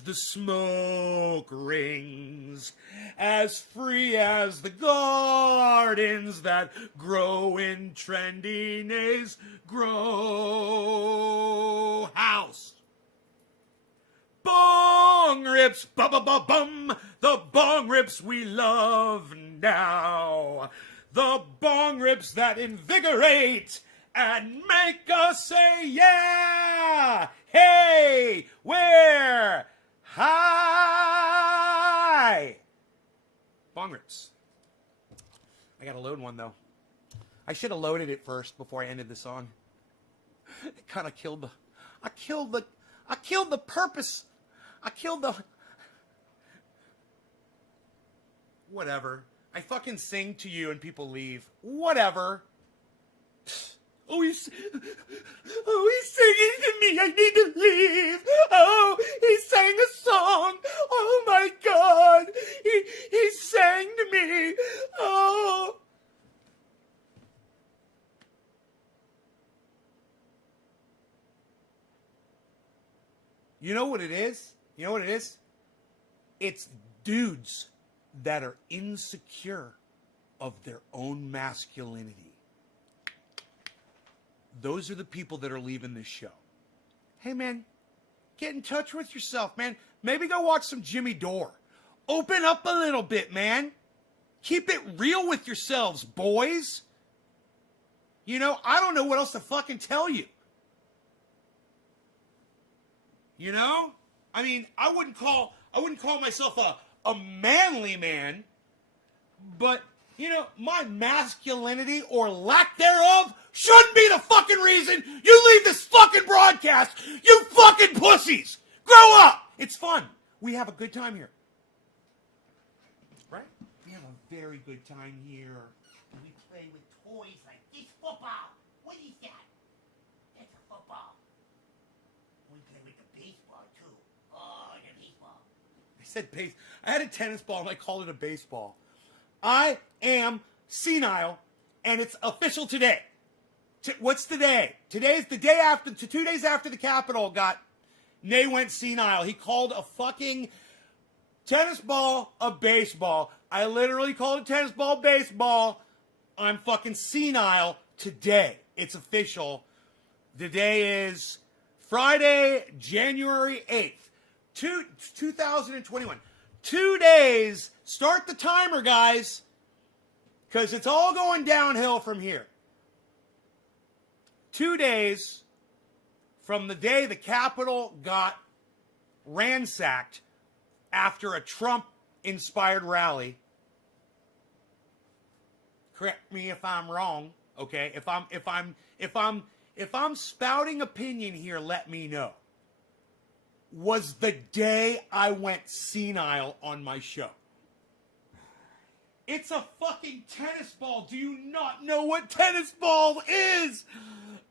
the smoke rings, as free as the gardens that grow in trendy nays grow house. Bong rips, ba-ba-ba-bum, the bong rips we love now. The bong rips that invigorate and make us say, yeah, hey, where, hi. Bong rips. I gotta load one, though. I should have loaded it first before I ended the song. It kind of killed the purpose. Whatever. I fucking sing to you and people leave. Whatever. Oh, he's singing to me. I need to leave. Oh, he sang a song. Oh my God. He sang to me. Oh. You know what it is? You know what it is? It's dudes that are insecure of their own masculinity. Those are the people that are leaving this show. Hey, man, get in touch with yourself, man. Maybe go watch some Jimmy Dore. Open up a little bit, man. Keep it real with yourselves, boys. You know, I don't know what else to fucking tell you. You know? I mean, I wouldn't call myself a manly man, but, you know, my masculinity or lack thereof shouldn't be the fucking reason you leave this fucking broadcast, you fucking pussies! Grow up! It's fun. We have a good time here. Right? We have a very good time here. We play with toys like this football. What is that? That's a football. We play with the baseball too. Oh, the baseball. I said base. I had a tennis ball and I called it a baseball. I am senile, and it's official today. What's the day? Today's the day after, 2 days after the Capitol went senile. He called a fucking tennis ball a baseball. I literally called a tennis ball baseball. I'm fucking senile today. It's official. The day is Friday, January 8th, 2021. 2 days. Start the timer, guys, because it's all going downhill from here. 2 days from the day the Capitol got ransacked after a Trump-inspired rally. Correct me if I'm wrong, okay? If I'm spouting opinion here, let me know. Was the day I went senile on my show. It's a fucking tennis ball. Do you not know what tennis ball is?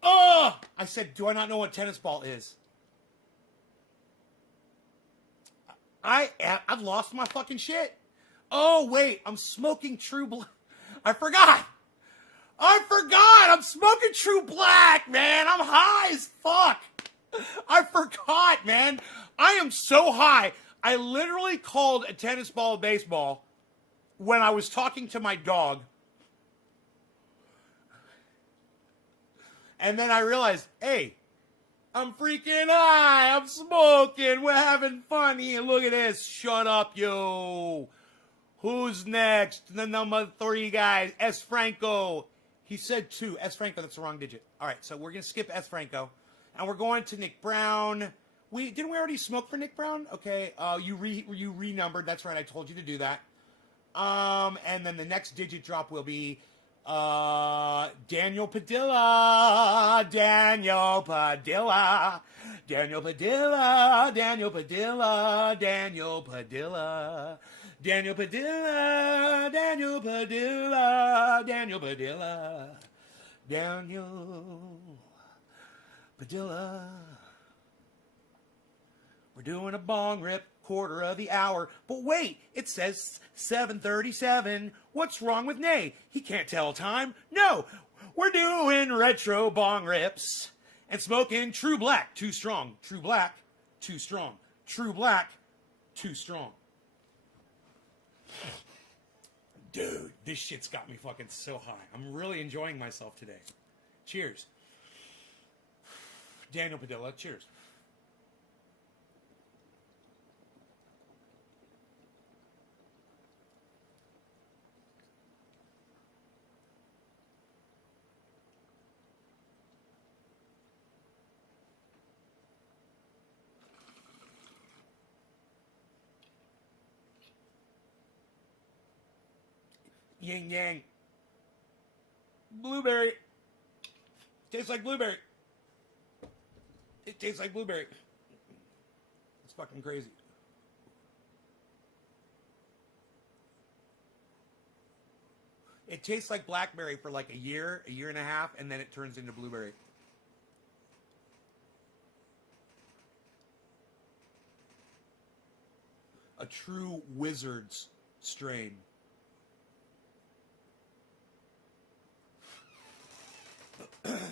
I said, do I not know what tennis ball is? I've lost my fucking shit. Oh, wait, I'm smoking True Black. I forgot. I'm smoking True Black, man. I'm high as fuck. I forgot, man. I am so high. I literally called a tennis ball a baseball when I was talking to my dog. And then I realized, hey, I'm freaking high. I'm smoking. We're having fun here. Look at this. Shut up, yo. Who's next? The number 3 guy, S. Franco. He said 2. S. Franco, that's the wrong digit. All right, so we're going to skip S. Franco. And we're going to Nick Brown. Didn't we already smoke for Nick Brown? Okay, you renumbered. That's right, I told you to do that. And then the next digit drop will be Daniel Padilla. Daniel Padilla. Daniel Padilla. Daniel Padilla. Daniel Padilla. Daniel Padilla. Daniel Padilla. Daniel Padilla. Daniel Padilla. We're doing a bong rip, quarter of the hour. But wait, it says 7:37. What's wrong with Nay? He can't tell time. No, we're doing retro bong rips and smoking True Black, too strong. True Black, too strong. True Black, too strong. Dude, this shit's got me fucking so high. I'm really enjoying myself today. Cheers. Daniel Padilla, cheers. Yin Yang. Blueberry. Tastes like blueberry. It tastes like blueberry. It's fucking crazy. It tastes like blackberry for like a year and a half, and then it turns into blueberry. A true wizard's strain.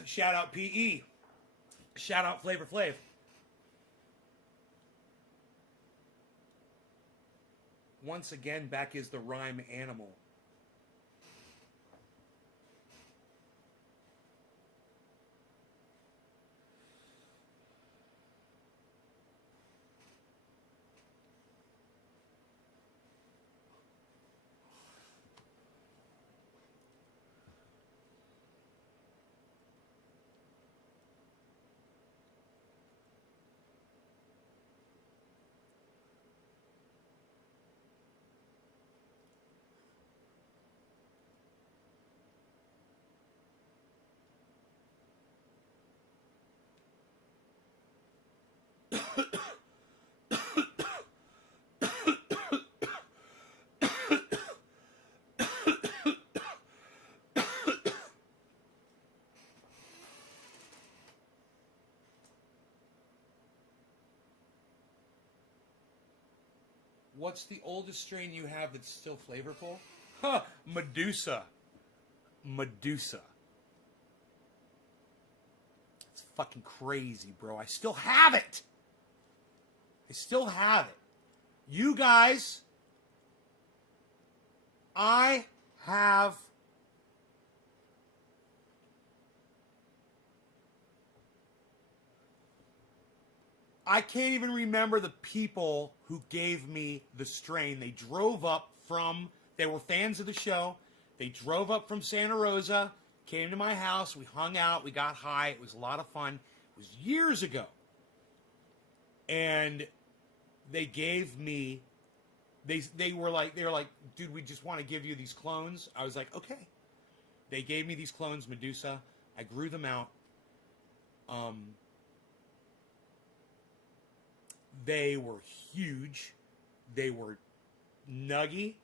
Shout out PE. Shout out Flavor Flav. Once again, back is the rhyme animal. What's the oldest strain you have that's still flavorful? Huh, Medusa. Medusa. It's fucking crazy, bro. I still have it. I still have it. You guys, I have I can't even remember the people who gave me the strain. They drove up from, they were fans of the show. They drove up from Santa Rosa, came to my house. We hung out. We got high. It was a lot of fun. It was years ago. And they gave me, they were like, dude, we just want to give you these clones. I was like, okay. They gave me these clones, Medusa. I grew them out. They were huge. They were nuggy.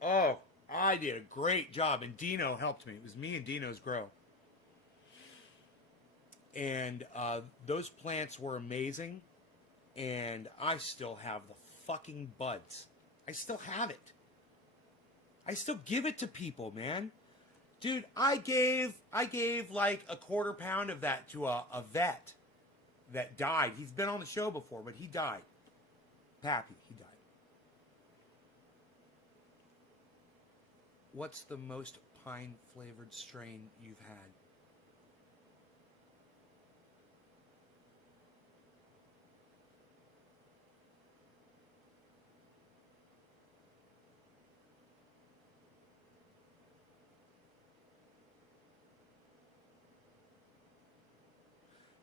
Oh, I did a great job. And Dino helped me. It was me and Dino's grow. And those plants were amazing. And I still have the fucking buds. I still have it. I still give it to people, man. Dude, I gave like a quarter pound of that to a vet that died. He's been on the show before, but he died. Pappy, he died. What's the most pine-flavored strain you've had?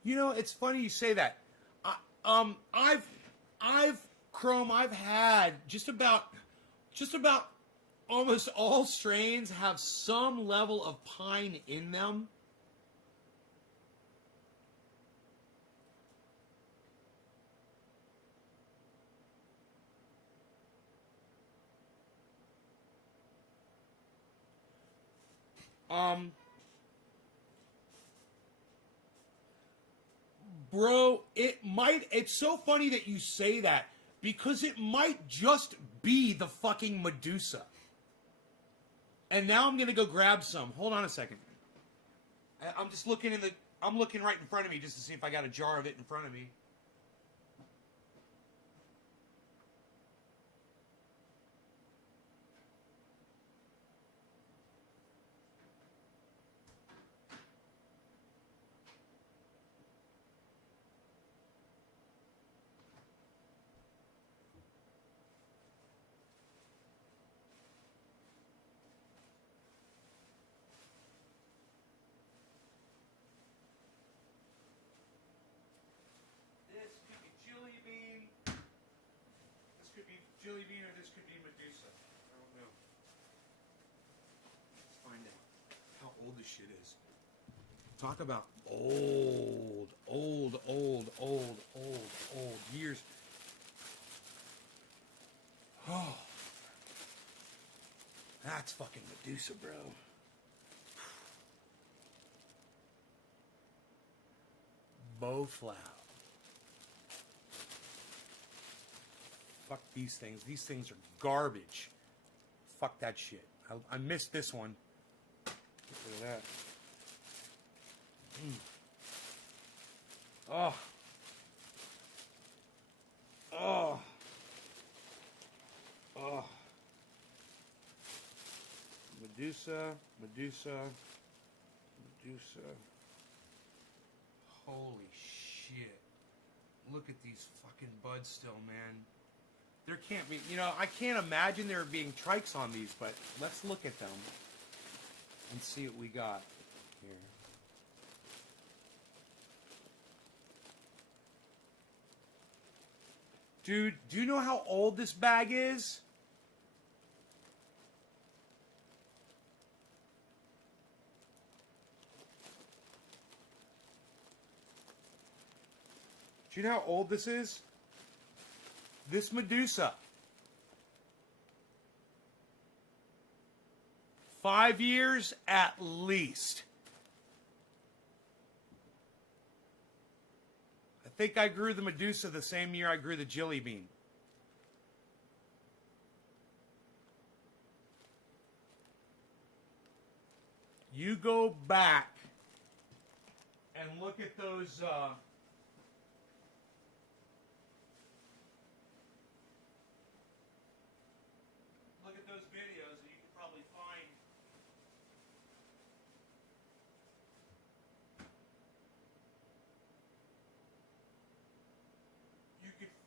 You know, it's funny you say that. I've had just about almost all strains have some level of pine in them. Bro, it's so funny that you say that because it might just be the fucking Medusa. And now I'm gonna go grab some. Hold on a second. I'm just looking I'm looking right in front of me just to see if I got a jar of it in front of me. Chili bean or this could be Medusa. I don't know. Let's find out how old this shit is. Talk about old years. Oh, that's fucking Medusa, bro. Bowflower. Fuck these things. These things are garbage. Fuck that shit. I missed this one. Look at that. Oh. Oh. Oh. Medusa. Holy shit. Look at these fucking buds still, man. There can't be, I can't imagine there being trikes on these, but let's look at them and see what we got here. Dude, do you know how old this bag is? Do you know how old this is? This Medusa. 5 years at least. I think I grew the Medusa the same year I grew the Jelly Bean. You go back and look at those videos, and you can probably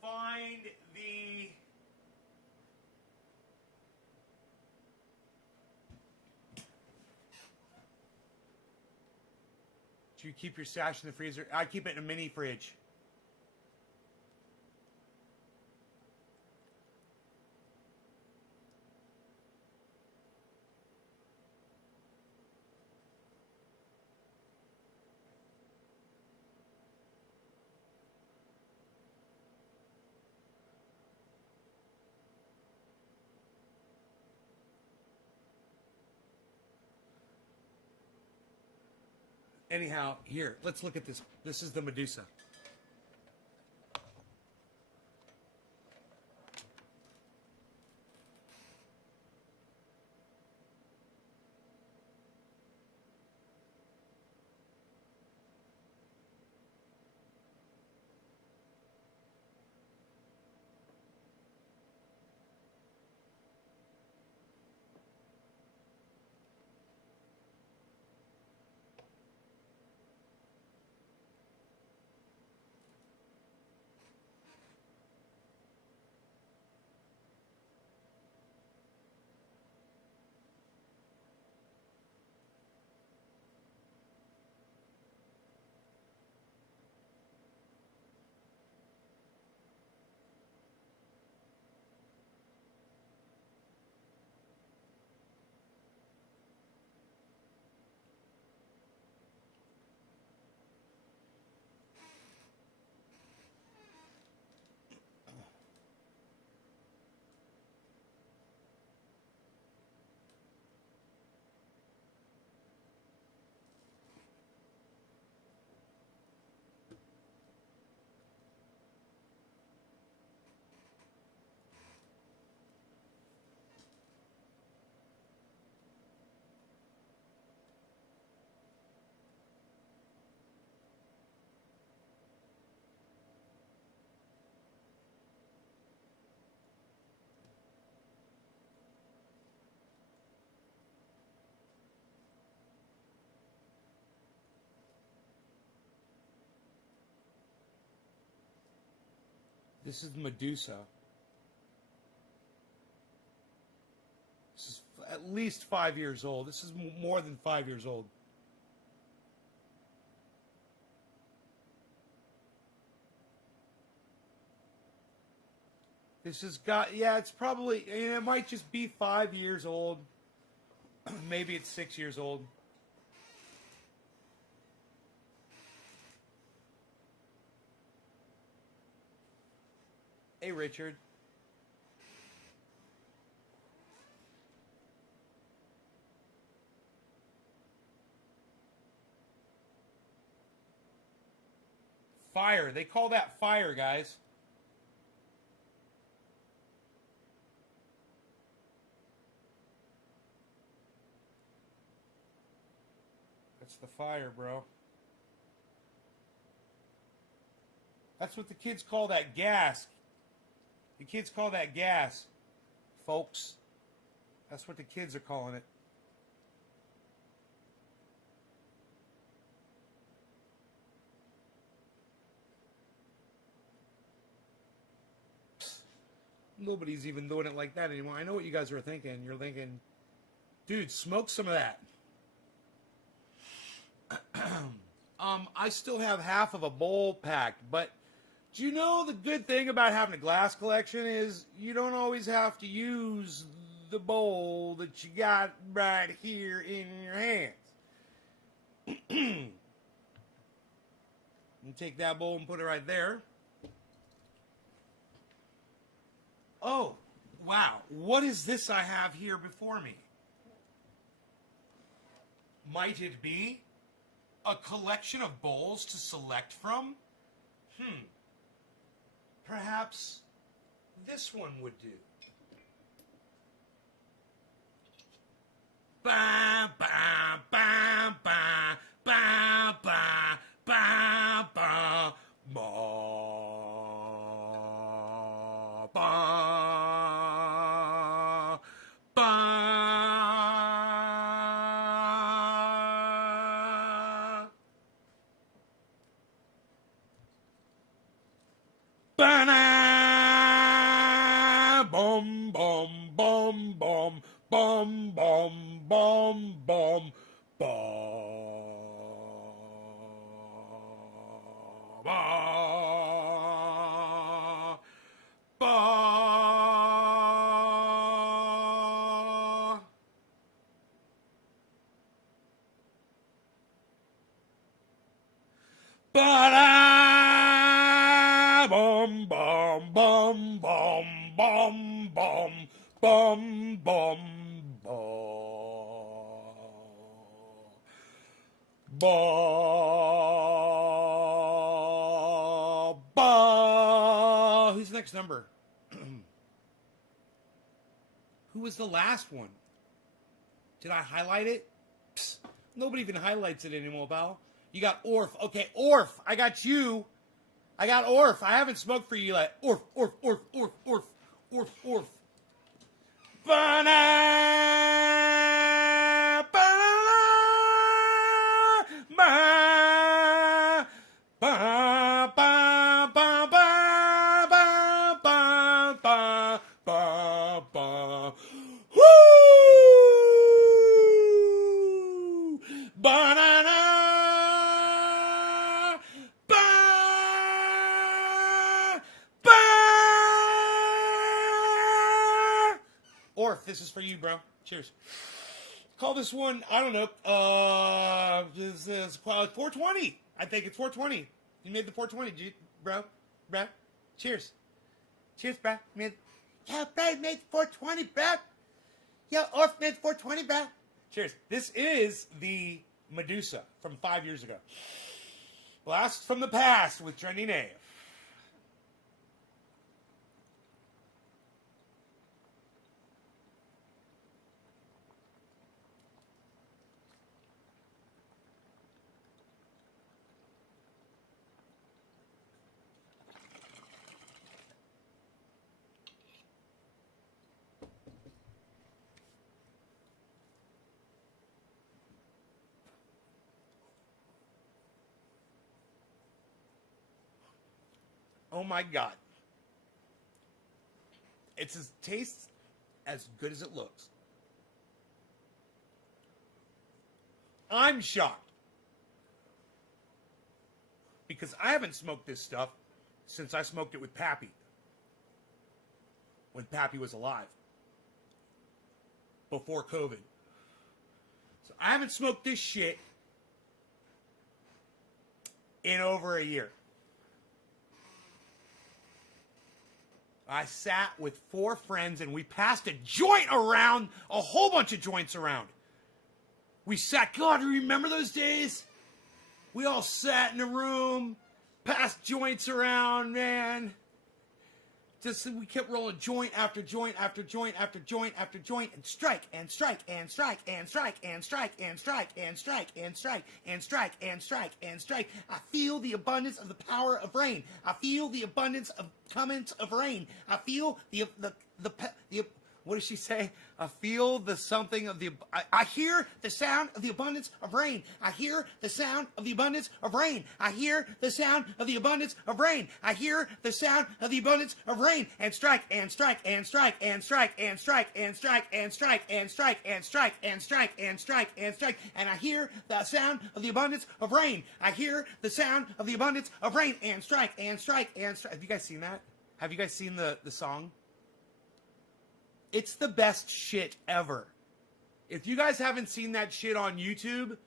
find the do you keep your stash in the freezer? I keep it in a mini fridge. Anyhow, here, let's look at this. This is the Medusa. This is Medusa. This is at least 5 years old. This is more than 5 years old. This has got, yeah, it's probably, it might just be 5 years old. Maybe it's 6 years old. Hey, Richard. Fire. They call that fire, guys. That's the fire, bro. That's what the kids call that gas. The kids call that gas, folks. That's what the kids are calling it. Nobody's even doing it like that anymore. I know what you guys are thinking. You're thinking, dude, smoke some of that. I still have half of a bowl packed, but do you know the good thing about having a glass collection is you don't always have to use the bowl that you got right here in your hands. You take that bowl and put it right there. Oh, wow. What is this I have here before me? Might it be a collection of bowls to select from? Perhaps this one would do. Ba ba ba ba ba ba ba ba ba ba ba. Ba-na! Bum bum bum bum bum bum bum bum ba ba ba. Ba-da! Bum bum bum bum bum bum bum bum ba ba. Who's the next number? Who was the last one? Did I highlight it? Psst, nobody even highlights it anymore, pal. You got Orf. Okay, Orf. I got you. I got Orf. I haven't smoked for you like Orf, Orf, Orf, Orf, Orf, Orf, Orf. Ba-na, ba-na, ba, ba, ba, ba, ba, ba, ba, ba, ba, ba. Woo! Banana. Orf, this is for you, bro. Cheers. Call this one, I don't know, this is 420. I think it's 420. You made the 420, bro. Bro. Cheers. Cheers, bro. Yeah, bro, you made 420, bro. Yeah, Orf made 420, bro. Cheers. This is the Medusa from 5 years ago. Blast from the past with Trendy Nave. Oh my God. It's as tastes as good as it looks. I'm shocked. Because I haven't smoked this stuff since I smoked it with Pappy. When Pappy was alive. Before COVID. So I haven't smoked this shit in over a year. I sat with 4 friends and we passed a joint around, a whole bunch of joints around. We sat, God, do you remember those days? We all sat in a room, passed joints around, man. Just we kept rolling joint after joint after joint after joint after joint, and strike and strike and strike and strike and strike and strike and strike and strike and strike and strike and strike. I feel the abundance of the power of rain. I feel the abundance of comings of rain. I feel the what does she say? I feel the something of the. I hear the sound of the abundance of rain. I hear the sound of the abundance of rain. I hear the sound of the abundance of rain. I hear the sound of the abundance of rain. And strike and strike and strike and strike and strike and strike and strike and strike and strike and strike and strike and strike. And I hear the sound of the abundance of rain. I hear the sound of the abundance of rain. And strike and strike and strike. Have you guys seen that? Have you guys seen the song? It's the best shit ever. If you guys haven't seen that shit on YouTube,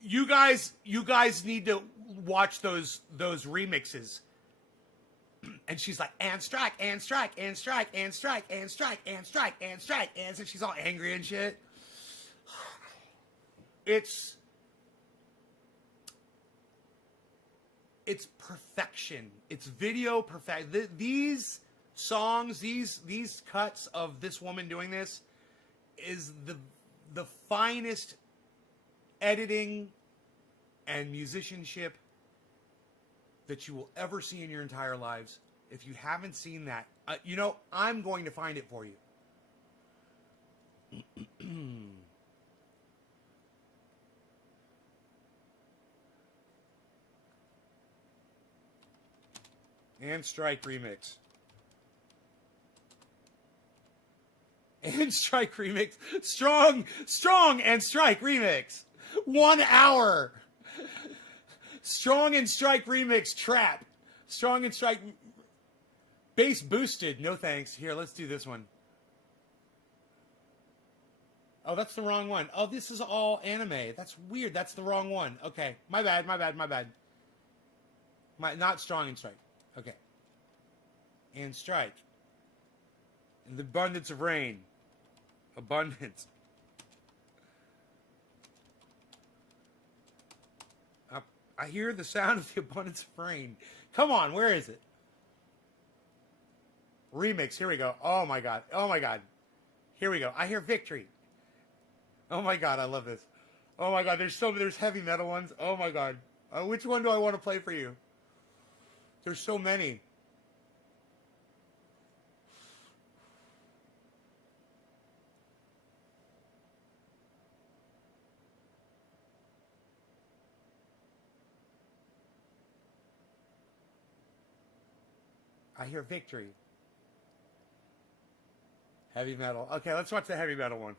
you guys need to watch those remixes. And she's like, and strike, and strike, and strike, and strike, and strike, and strike, and strike, and so she's all angry and shit. It's perfection. It's video perfection. These songs, these cuts of this woman doing this is the finest editing and musicianship that you will ever see in your entire lives. If you haven't seen that, I'm going to find it for you. And Strike remix. And Strike remix. Strong and Strike remix. 1 hour. Strong and Strike remix trap. Strong and Strike bass boosted. No thanks. Here, let's do this one. Oh, that's the wrong one. Oh, this is all anime. That's weird. That's the wrong one. Okay. My bad. Not Strong and Strike. Okay. And Strike. And the abundance of rain. Abundance. I hear the sound of the abundance of rain. Come on, where is it? Remix, here we go. Oh my god. Here we go. I hear victory. Oh my god, I love this. Oh my god, there's heavy metal ones. Oh my god. Which one do I want to play for you? There's so many. I hear victory. Heavy metal. Okay, let's watch the heavy metal one.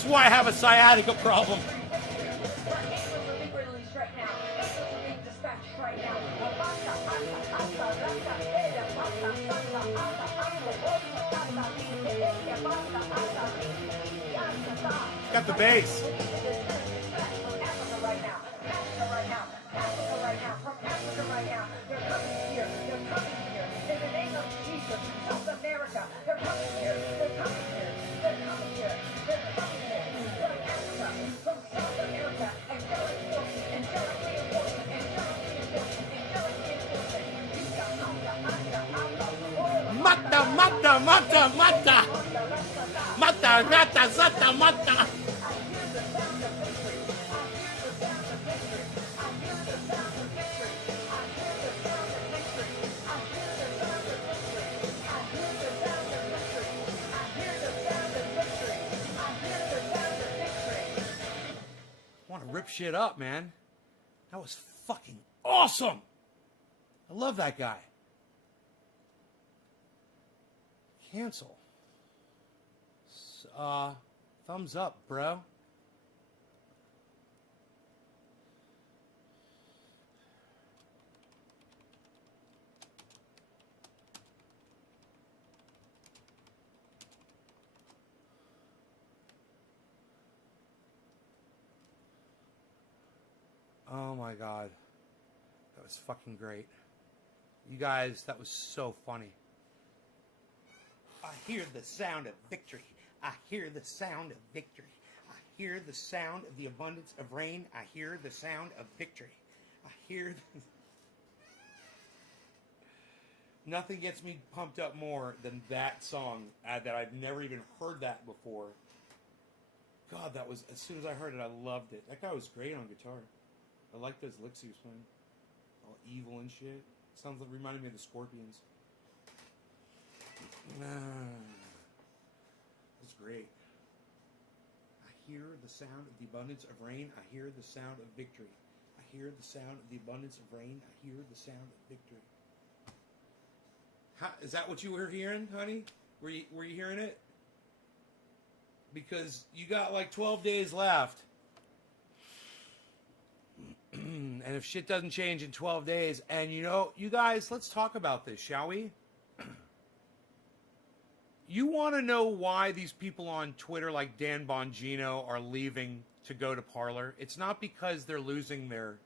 This is why I have a sciatica problem. Got the bass. Mata, mata, mata, mata. Mata, rata, zata, mata. Want to rip shit up, man. That was fucking awesome. I love that guy. Cancel. Thumbs up, bro. Oh my God. That was fucking great. You guys, that was so funny. I hear the sound of victory. I hear the sound of victory. I hear the sound of the abundance of rain. I hear the sound of victory. I hear... Nothing gets me pumped up more than that song that I've never even heard that before. God, that was... As soon as I heard it, I loved it. That guy was great on guitar. I like those licks he was playing. All evil and shit. Sounds like reminded me of the Scorpions. It's great. I hear the sound of the abundance of rain. I hear the sound of victory. I hear the sound of the abundance of rain. I hear the sound of victory. Is that what you were hearing, honey? Were you hearing it? Because you got like 12 days left. And if shit doesn't change in 12 days, and you know, you guys, let's talk about this, shall we? You want to know why these people on Twitter like Dan Bongino are leaving to go to Parler? It's not because they're losing their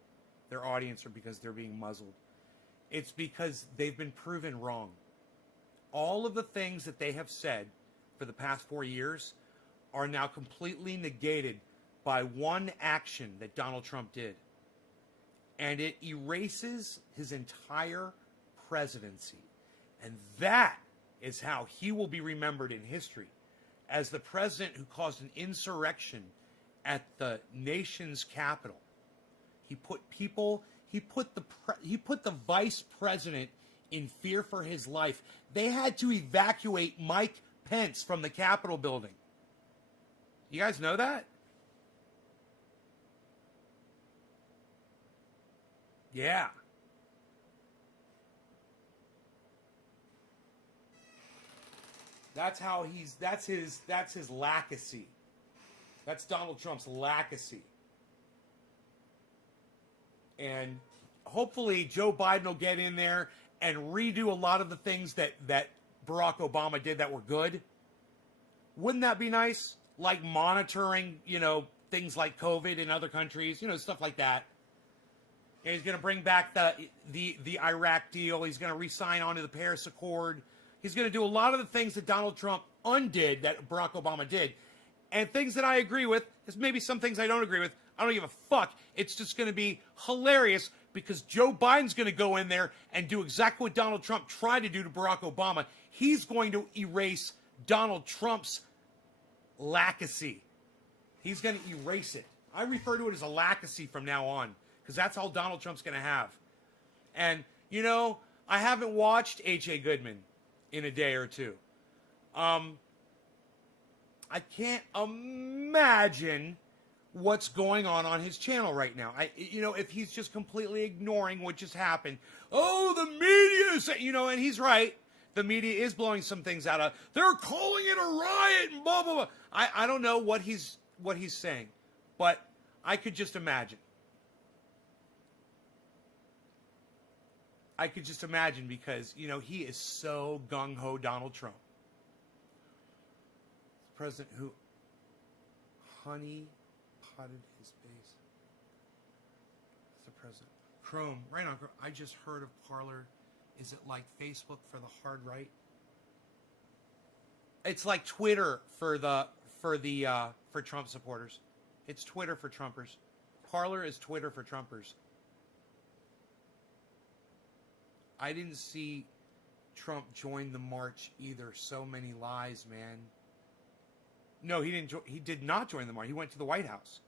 audience or because they're being muzzled. It's because they've been proven wrong. All of the things that they have said for the past 4 years are now completely negated by one action that Donald Trump did. And it erases his entire presidency. And that is how he will be remembered in history, as the president who caused an insurrection at the nation's capital. He put the vice president in fear for his life. They had to evacuate Mike Pence from the Capitol building. You guys know that? Yeah. That's his lacacy. That's Donald Trump's lacacy. And hopefully Joe Biden will get in there and redo a lot of the things that Barack Obama did that were good. Wouldn't that be nice? Like monitoring, things like COVID in other countries, stuff like that. And he's going to bring back the Iraq deal. He's going to re-sign onto the Paris Accord. He's going to do a lot of the things that Donald Trump undid that Barack Obama did. And things that I agree with. There's maybe some things I don't agree with. I don't give a fuck. It's just going to be hilarious because Joe Biden's going to go in there and do exactly what Donald Trump tried to do to Barack Obama. He's going to erase Donald Trump's lacacy. He's going to erase it. I refer to it as a lacacy from now on because that's all Donald Trump's going to have. And, I haven't watched H.A. Goodman in a day or two. I can't imagine what's going on his channel right now. If he's just completely ignoring what just happened. Oh, the media is, and he's right. The media is blowing some things out of. They're calling it a riot and blah, blah, blah. I don't know what he's what he's saying, but I could just imagine. I could just imagine because, you know, he is so gung-ho Donald Trump. The president who honey potted his base. The president. Chrome, right on Chrome. I just heard of Parler. Is it like Facebook for the hard right? It's like Twitter for Trump supporters. It's Twitter for Trumpers. Parler is Twitter for Trumpers. I didn't see Trump join the march either. So many lies, man. No, he didn't. He did not join the march. He went to the White House,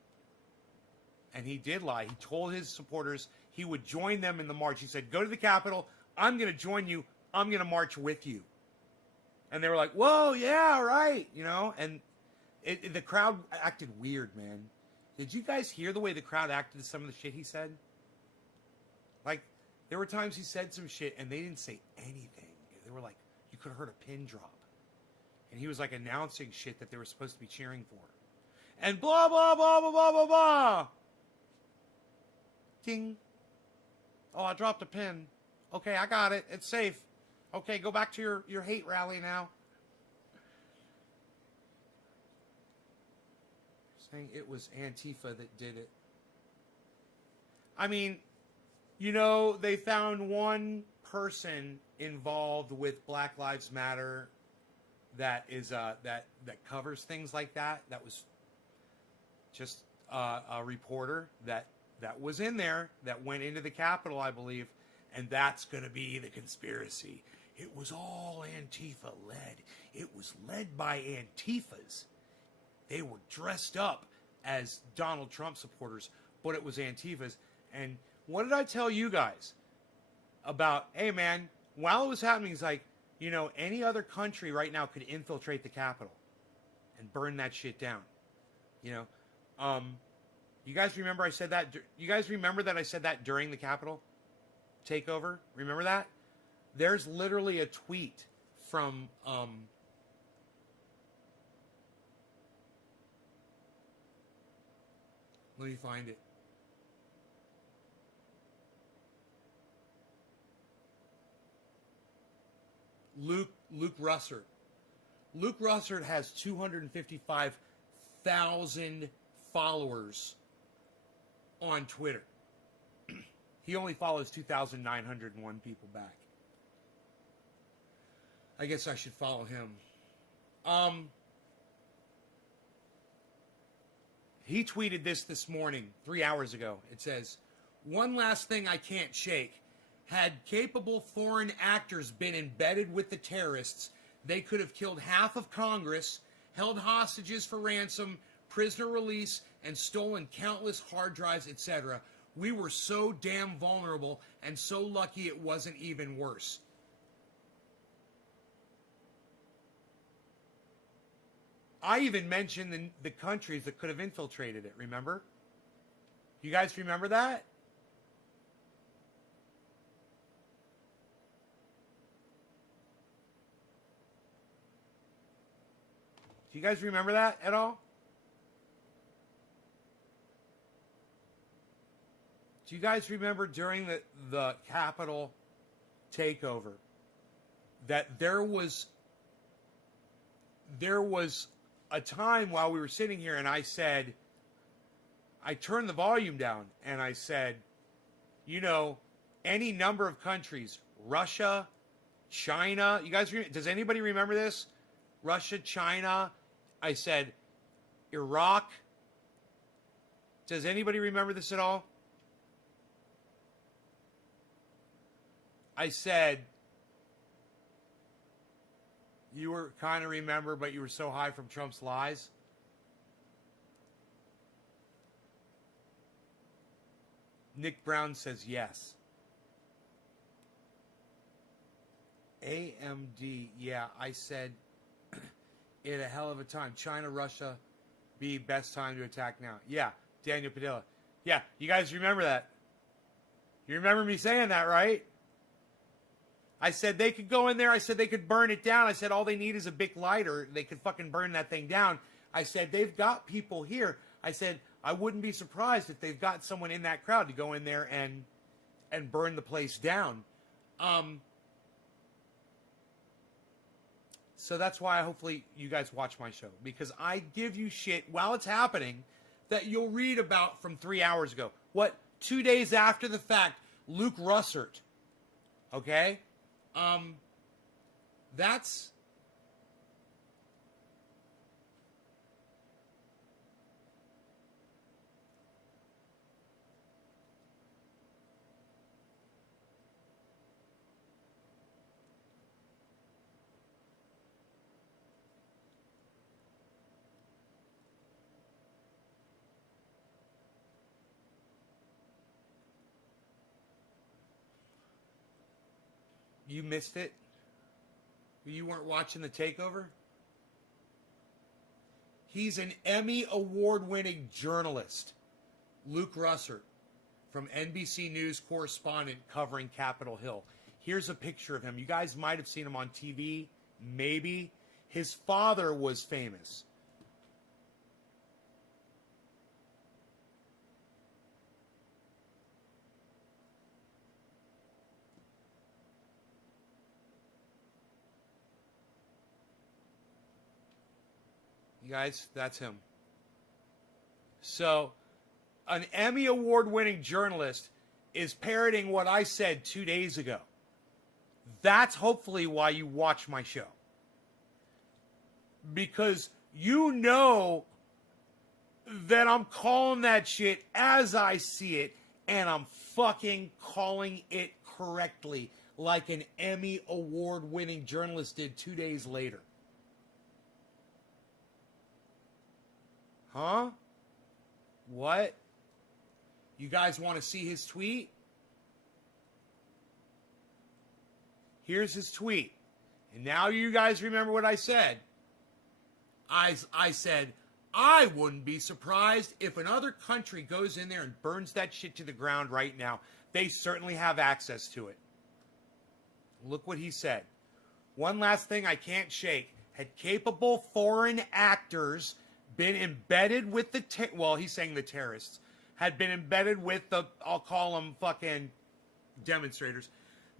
and he did lie. He told his supporters he would join them in the march. He said, "Go to the Capitol. I'm going to join you. I'm going to march with you." And they were like, "Whoa, yeah, right," you know. And the crowd acted weird, man. Did you guys hear the way the crowd acted to some of the shit he said? Like, there were times he said some shit and they didn't say anything. They were like, you could have heard a pin drop. And he was like announcing shit that they were supposed to be cheering for. And blah, blah, blah, blah, blah, blah, blah. Ding. Oh, I dropped a pin. Okay, I got it. It's safe. Okay, go back to your hate rally now. Saying it was Antifa that did it. I mean, you know, they found one person involved with Black Lives Matter that is that covers things like that. That was just a reporter that was in there that went into the Capitol, I believe, and that's going to be the conspiracy. It was all Antifa led. It was led by Antifas. They were dressed up as Donald Trump supporters, but it was Antifas. And what did I tell you guys about, hey, man, while it was happening, it's like, you know, any other country right now could infiltrate the Capitol and burn that shit down. You know, you guys remember I said that? You guys remember that I said that during the Capitol takeover? Remember that? There's literally a tweet from let me find it. Luke Russert. Luke Russert has 255,000 followers on Twitter. He only follows 2,901 people back. I guess I should follow him. He tweeted this morning, 3 hours ago. It says, "One last thing I can't shake. Had capable foreign actors been embedded with the terrorists, they could have killed half of Congress, held hostages for ransom, prisoner release, and stolen countless hard drives, etc. We were so damn vulnerable and so lucky it wasn't even worse." I even mentioned the countries that could have infiltrated it, remember? You guys remember that? Do you guys remember that at all? Do you guys remember during the Capitol takeover that there was a time while we were sitting here and I said, I turned the volume down and I said, you know, any number of countries, Russia, China, you guys, does anybody remember this? Russia, China, I said, Iraq. Does anybody remember this at all? I said, you were kind of remember, but you were so high from Trump's lies. Nick Brown says yes. AMD, yeah, I said it a hell of a time. China, Russia, be best time to attack now. Yeah, Daniel Padilla. Yeah, you guys remember that. You remember me saying that, right? I said they could go in there. I said they could burn it down. I said all they need is a big lighter. They could fucking burn that thing down. I said, they've got people here. I said, I wouldn't be surprised if they've got someone in that crowd to go in there and burn the place down. So that's why hopefully you guys watch my show, because I give you shit while it's happening that you'll read about from 3 hours ago. What, 2 days after the fact, Luke Russert, okay? That's... You missed it? You weren't watching the takeover? He's an Emmy award-winning journalist, Luke Russert, from NBC News correspondent covering Capitol Hill. Here's a picture of him. You guys might have seen him on TV, maybe. His father was famous. You guys, that's him. So, an Emmy award-winning journalist is parroting what I said 2 days ago. That's hopefully why you watch my show. Because you know that I'm calling that shit as I see it, and I'm fucking calling it correctly, like an Emmy award-winning journalist did 2 days later. Huh? What? You guys want to see his tweet? Here's his tweet. And now you guys remember what I said. I said, I wouldn't be surprised if another country goes in there and burns that shit to the ground right now. They certainly have access to it. Look what he said. One last thing I can't shake. Had capable foreign actors been embedded with the, he's saying the terrorists, had been embedded with the, I'll call them fucking demonstrators,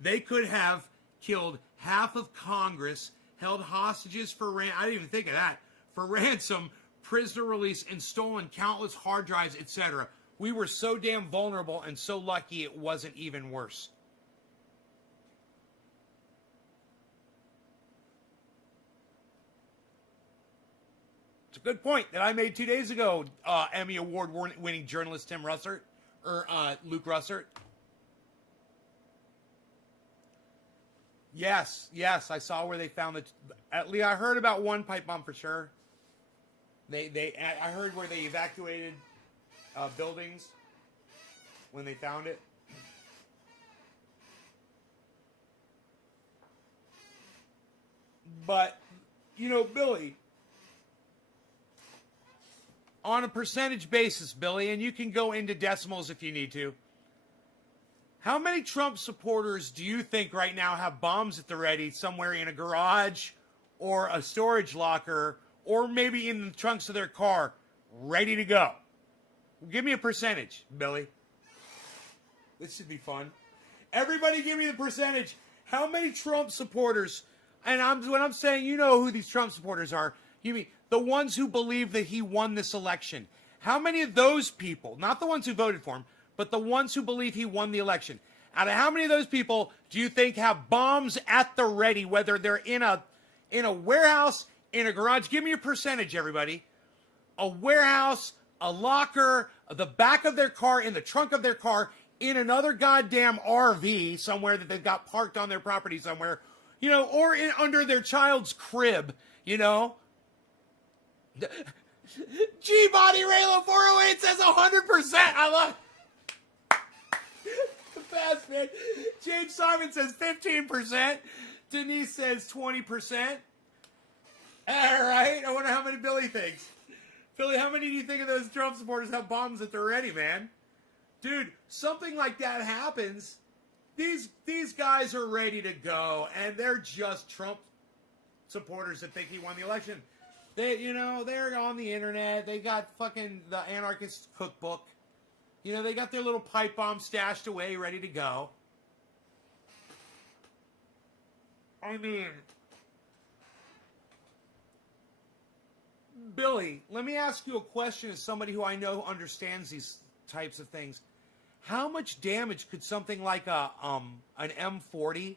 they could have killed half of Congress, held hostages for I didn't even think of that, for ransom, prisoner release, and stolen countless hard drives, etc. We were so damn vulnerable and so lucky it wasn't even worse. It's a good point that I made 2 days ago, Emmy Award-winning journalist Tim Russert, or Luke Russert. Yes, I saw where they found at least I heard about one pipe bomb for sure. I heard where they evacuated buildings when they found it. But, you know, Billy, on a percentage basis, Billy, and you can go into decimals if you need to, how many Trump supporters do you think right now have bombs at the ready somewhere in a garage or a storage locker or maybe in the trunks of their car ready to go? Give me a percentage, Billy. This should be fun. Everybody give me the percentage. How many Trump supporters, and when I'm saying you know who these Trump supporters are, you mean the ones who believe that he won this election. How many of those people, not the ones who voted for him, but the ones who believe he won the election, out of how many of those people do you think have bombs at the ready, whether they're in a warehouse, in a garage? Give me a percentage, everybody. A warehouse, a locker, the back of their car, in the trunk of their car, in another goddamn RV somewhere that they've got parked on their property somewhere, you know, or under their child's crib, you know. G-Body Raylo 408 says 100%. I love the best, man. James Simon says 15%. Denise says 20%. All right. I wonder how many Billy thinks. Billy, how many do you think of those Trump supporters have bombs at the ready, man? Dude, something like that happens. These guys are ready to go, and they're just Trump supporters that think he won the election. they're on the internet. They got fucking the anarchist cookbook. They got their little pipe bomb stashed away, ready to go. I mean, Billy, let me ask you a question as somebody who I know understands these types of things. How much damage could something like an M40,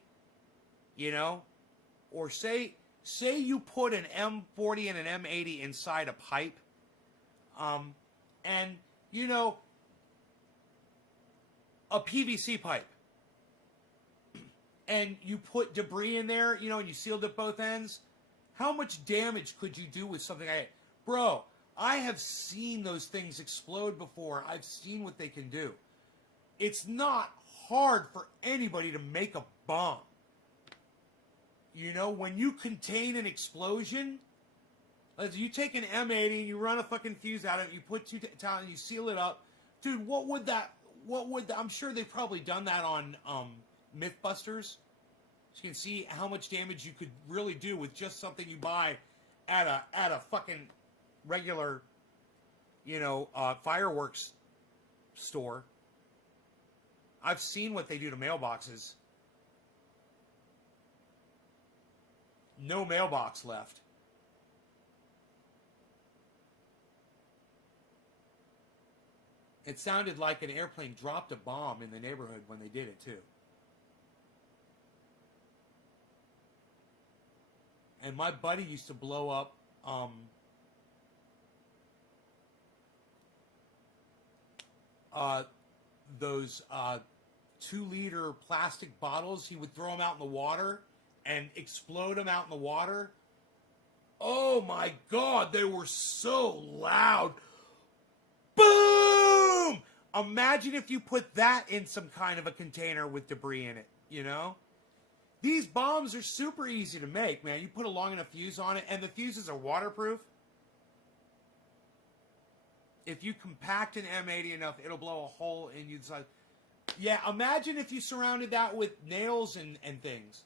or say you put an M40 and an M80 inside a pipe, and a PVC pipe, and you put debris in there, and you sealed at both ends, how much damage could you do with something like that? Bro, I have seen those things explode before. I've seen what they can do. It's not hard for anybody to make a bomb. When you contain an explosion, you take an M80 and you run a fucking fuse out of it, you put two and you seal it up. Dude, what would that, I'm sure they've probably done that on Mythbusters. So you can see how much damage you could really do with just something you buy at a fucking regular, fireworks store. I've seen what they do to mailboxes. No mailbox left. It sounded like an airplane dropped a bomb in the neighborhood when they did it, too. And my buddy used to blow up those 2-liter plastic bottles. He would throw them out in the water and explode them out in the water. Oh my God, they were so loud. Boom! Imagine if you put that in some kind of a container with debris in it, These bombs are super easy to make, man. You put a long enough fuse on it, and the fuses are waterproof. If you compact an M80 enough, it'll blow a hole in you. Yeah, imagine if you surrounded that with nails and things.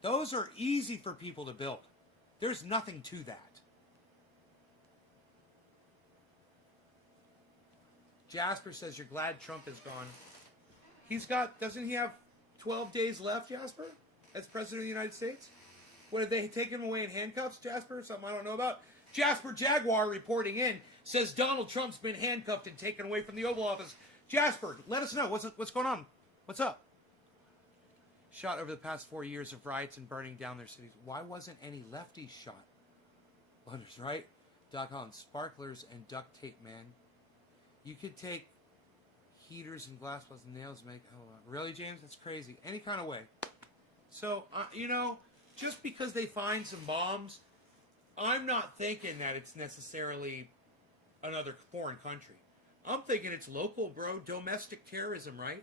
Those are easy for people to build. There's nothing to that. Jasper says, you're glad Trump is gone. Doesn't he have 12 days left, Jasper, as President of the United States? What, did they take him away in handcuffs, Jasper? Something I don't know about? Jasper Jaguar reporting in says Donald Trump's been handcuffed and taken away from the Oval Office. Jasper, let us know. What's going on? What's up? Shot over the past 4 years of riots and burning down their cities. Why wasn't any lefties shot? Wonders, right? Doc Holland, sparklers and duct tape, man. You could take heaters and glass plus nails make... Oh, really, James? That's crazy. Any kind of way. So, just because they find some bombs, I'm not thinking that it's necessarily another foreign country. I'm thinking it's local, bro. Domestic terrorism, right?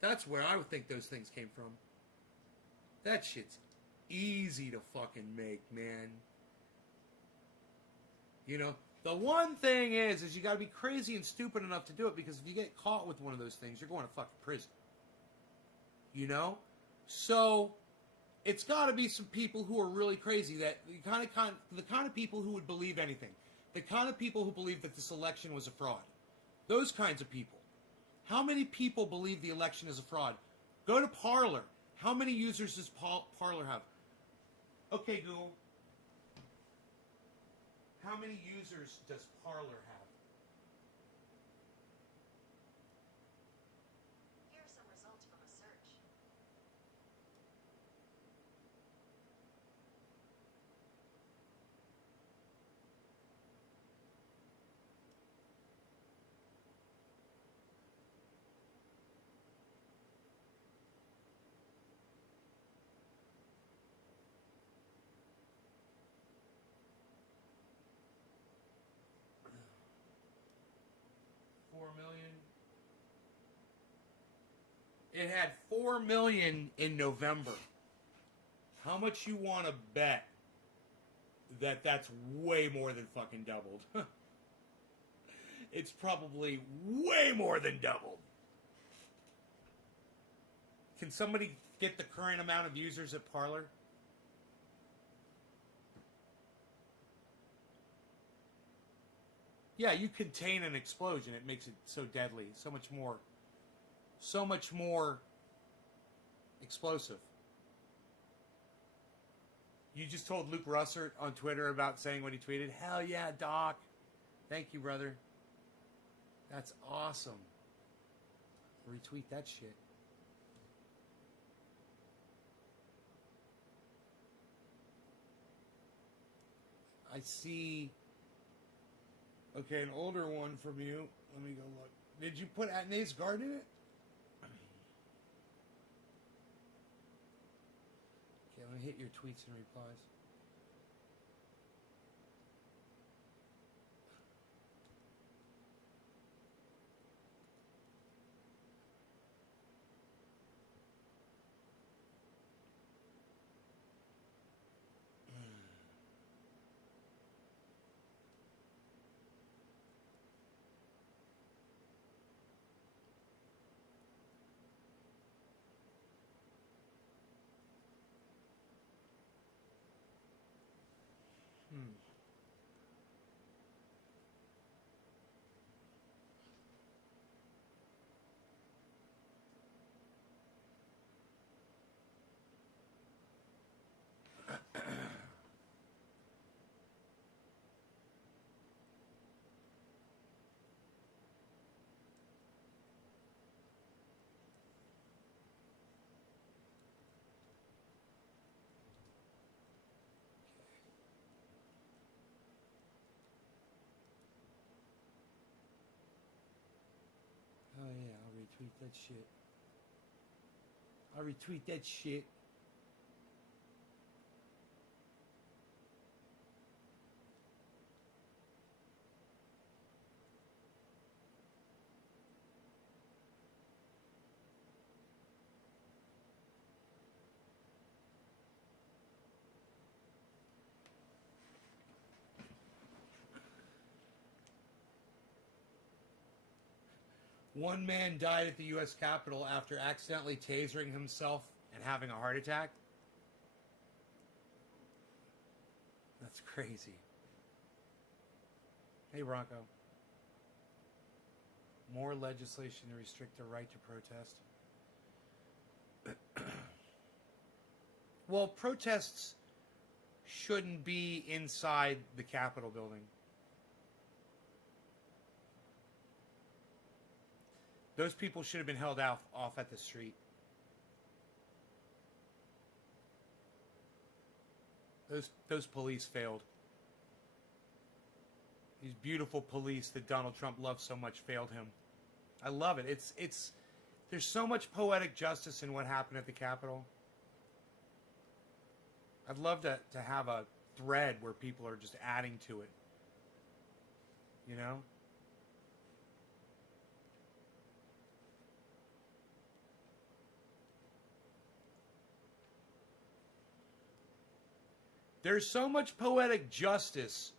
That's where I would think those things came from. That shit's easy to fucking make, man. The one thing is you got to be crazy and stupid enough to do it, because if you get caught with one of those things, you're going to fucking prison. So it's got to be some people who are really crazy, that the kind of people who would believe anything, the kind of people who believe that this election was a fraud. Those kinds of people. How many people believe the election is a fraud? Go to Parler. How many users does Parler have? Okay, Google. How many users does Parler have? Here are some results from a search. It had 4 million in November. How much you want to bet that that's way more than fucking doubled? It's probably way more than doubled. Can somebody get the current amount of users at Parler? Yeah, you contain an explosion. It makes it so deadly, so much more explosive. You just told Luke Russert on Twitter about saying what he tweeted. Hell yeah, Doc. Thank you, brother. That's awesome. Retweet that shit. I see. Okay, an older one from you. Let me go look. Did you put Atnay's Garden in it? Okay, let me hit your tweets and replies. Oh yeah, I'll retweet that shit. I'll retweet that shit. One man died at the U.S. Capitol after accidentally tasering himself and having a heart attack. That's crazy. Hey, Bronco. More legislation to restrict the right to protest. Well, protests shouldn't be inside the Capitol building. Those people should have been held off at the street. Those police failed. These beautiful police that Donald Trump loves so much failed him. I love it. It's there's so much poetic justice in what happened at the Capitol. I'd love to have a thread where people are just adding to it. You know? There's so much poetic justice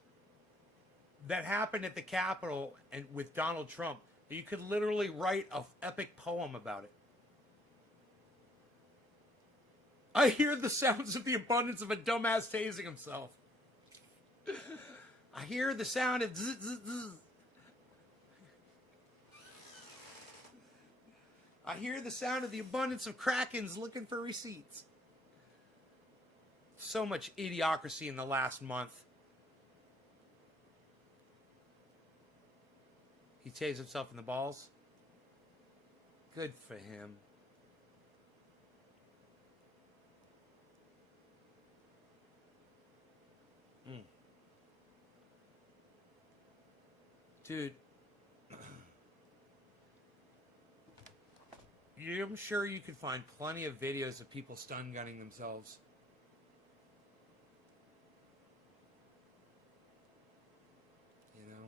that happened at the Capitol and with Donald Trump that you could literally write an epic poem about it. I hear the sounds of the abundance of a dumbass tasing himself. I hear the sound of zzz, zzz, zzz. I hear the sound of the abundance of Krakens looking for receipts. So much idiocracy in the last month. He tased himself in the balls. Good for him. Dude, I'm sure you could find plenty of videos of people stun gunning themselves. You know?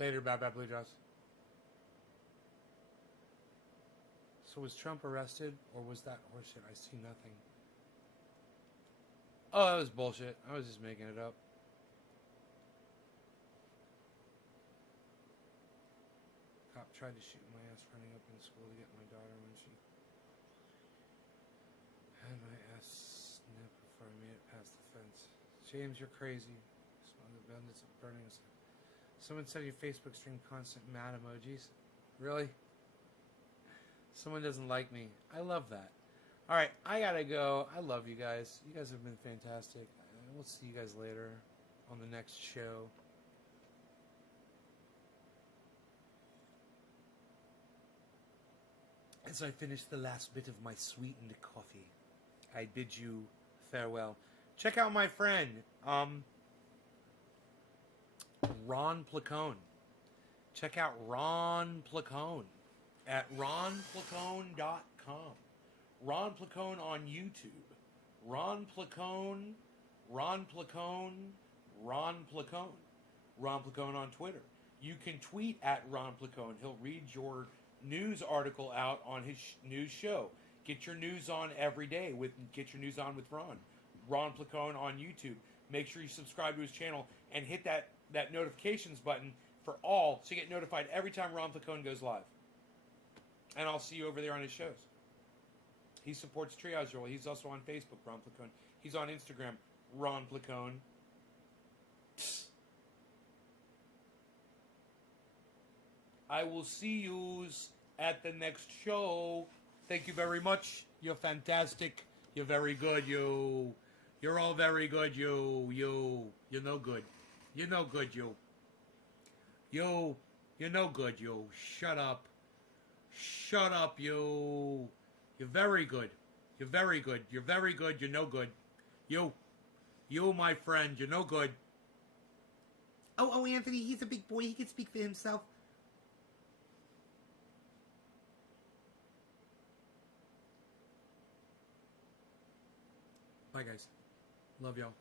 Later, Bad Bad Blue Jaws. So was Trump arrested, or was that horseshit? I see nothing. Oh, that was bullshit. I was just making it up. Cop tried to shoot my ass running up in school to get my daughter when she had my ass snipped before I made it past the fence. James, you're crazy. Smell the abundance of burning. Someone said your Facebook stream constant mad emojis. Really? Someone doesn't like me. I love that. All right, I gotta go. I love you guys. You guys have been fantastic. We'll see you guys later on the next show. As I finish the last bit of my sweetened coffee, I bid you farewell. Check out my friend, Ron Placone. Check out Ron Placone at ronplacone.com. Ron Placone on YouTube. Ron Placone, Ron Placone, Ron Placone. Ron Placone on Twitter. You can tweet at Ron Placone. He'll read your news article out on his news show. Get your news on every day. Get your news on with Ron. Ron Placone on YouTube. Make sure you subscribe to his channel and hit that notifications button for all so you get notified every time Ron Placone goes live. And I'll see you over there on his shows. He supports Triage Roll. He's also on Facebook, Ron Placone. He's on Instagram, Ron Placone. Psst. I will see yous at the next show. Thank you very much. You're fantastic. You're very good, you. You're all very good, you. You're no good. You're no good, you. You're no good, you. Shut up. Shut up, you. You're very good. You're very good. You're very good. You're no good. You, my friend, you're no good. Oh, Anthony, he's a big boy. He can speak for himself. Bye, guys. Love y'all.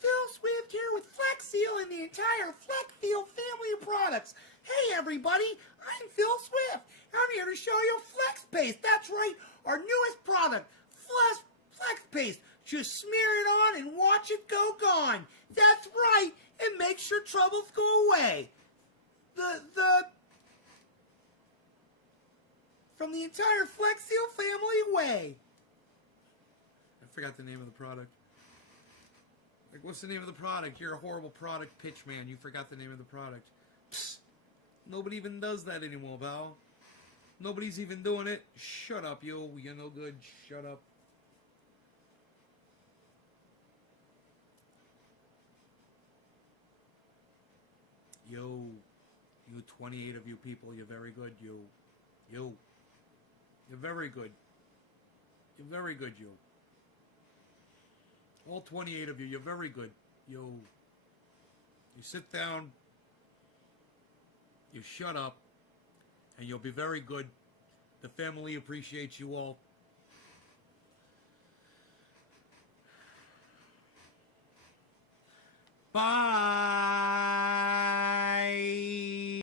Phil Swift here with Flex Seal and the entire Flex Seal family of products. Hey, everybody. I'm Phil Swift. I'm here to show you Flex Paste. That's right, our newest product, Flex Paste. Just smear it on and watch it go gone. That's right. It makes your troubles go away. From the entire Flex Seal family way. I forgot the name of the product. Like, what's the name of the product? You're a horrible product pitch man. You forgot the name of the product. Psst. Nobody even does that anymore, pal. Nobody's even doing it. Shut up, yo. You're no good. Shut up. Yo. You 28 of you people, you're very good, yo. Yo. You're very good. You're very good, yo. All 28 of you, you're very good. Yo. You sit down. You shut up. And you'll be very good. The family appreciates you all. Bye.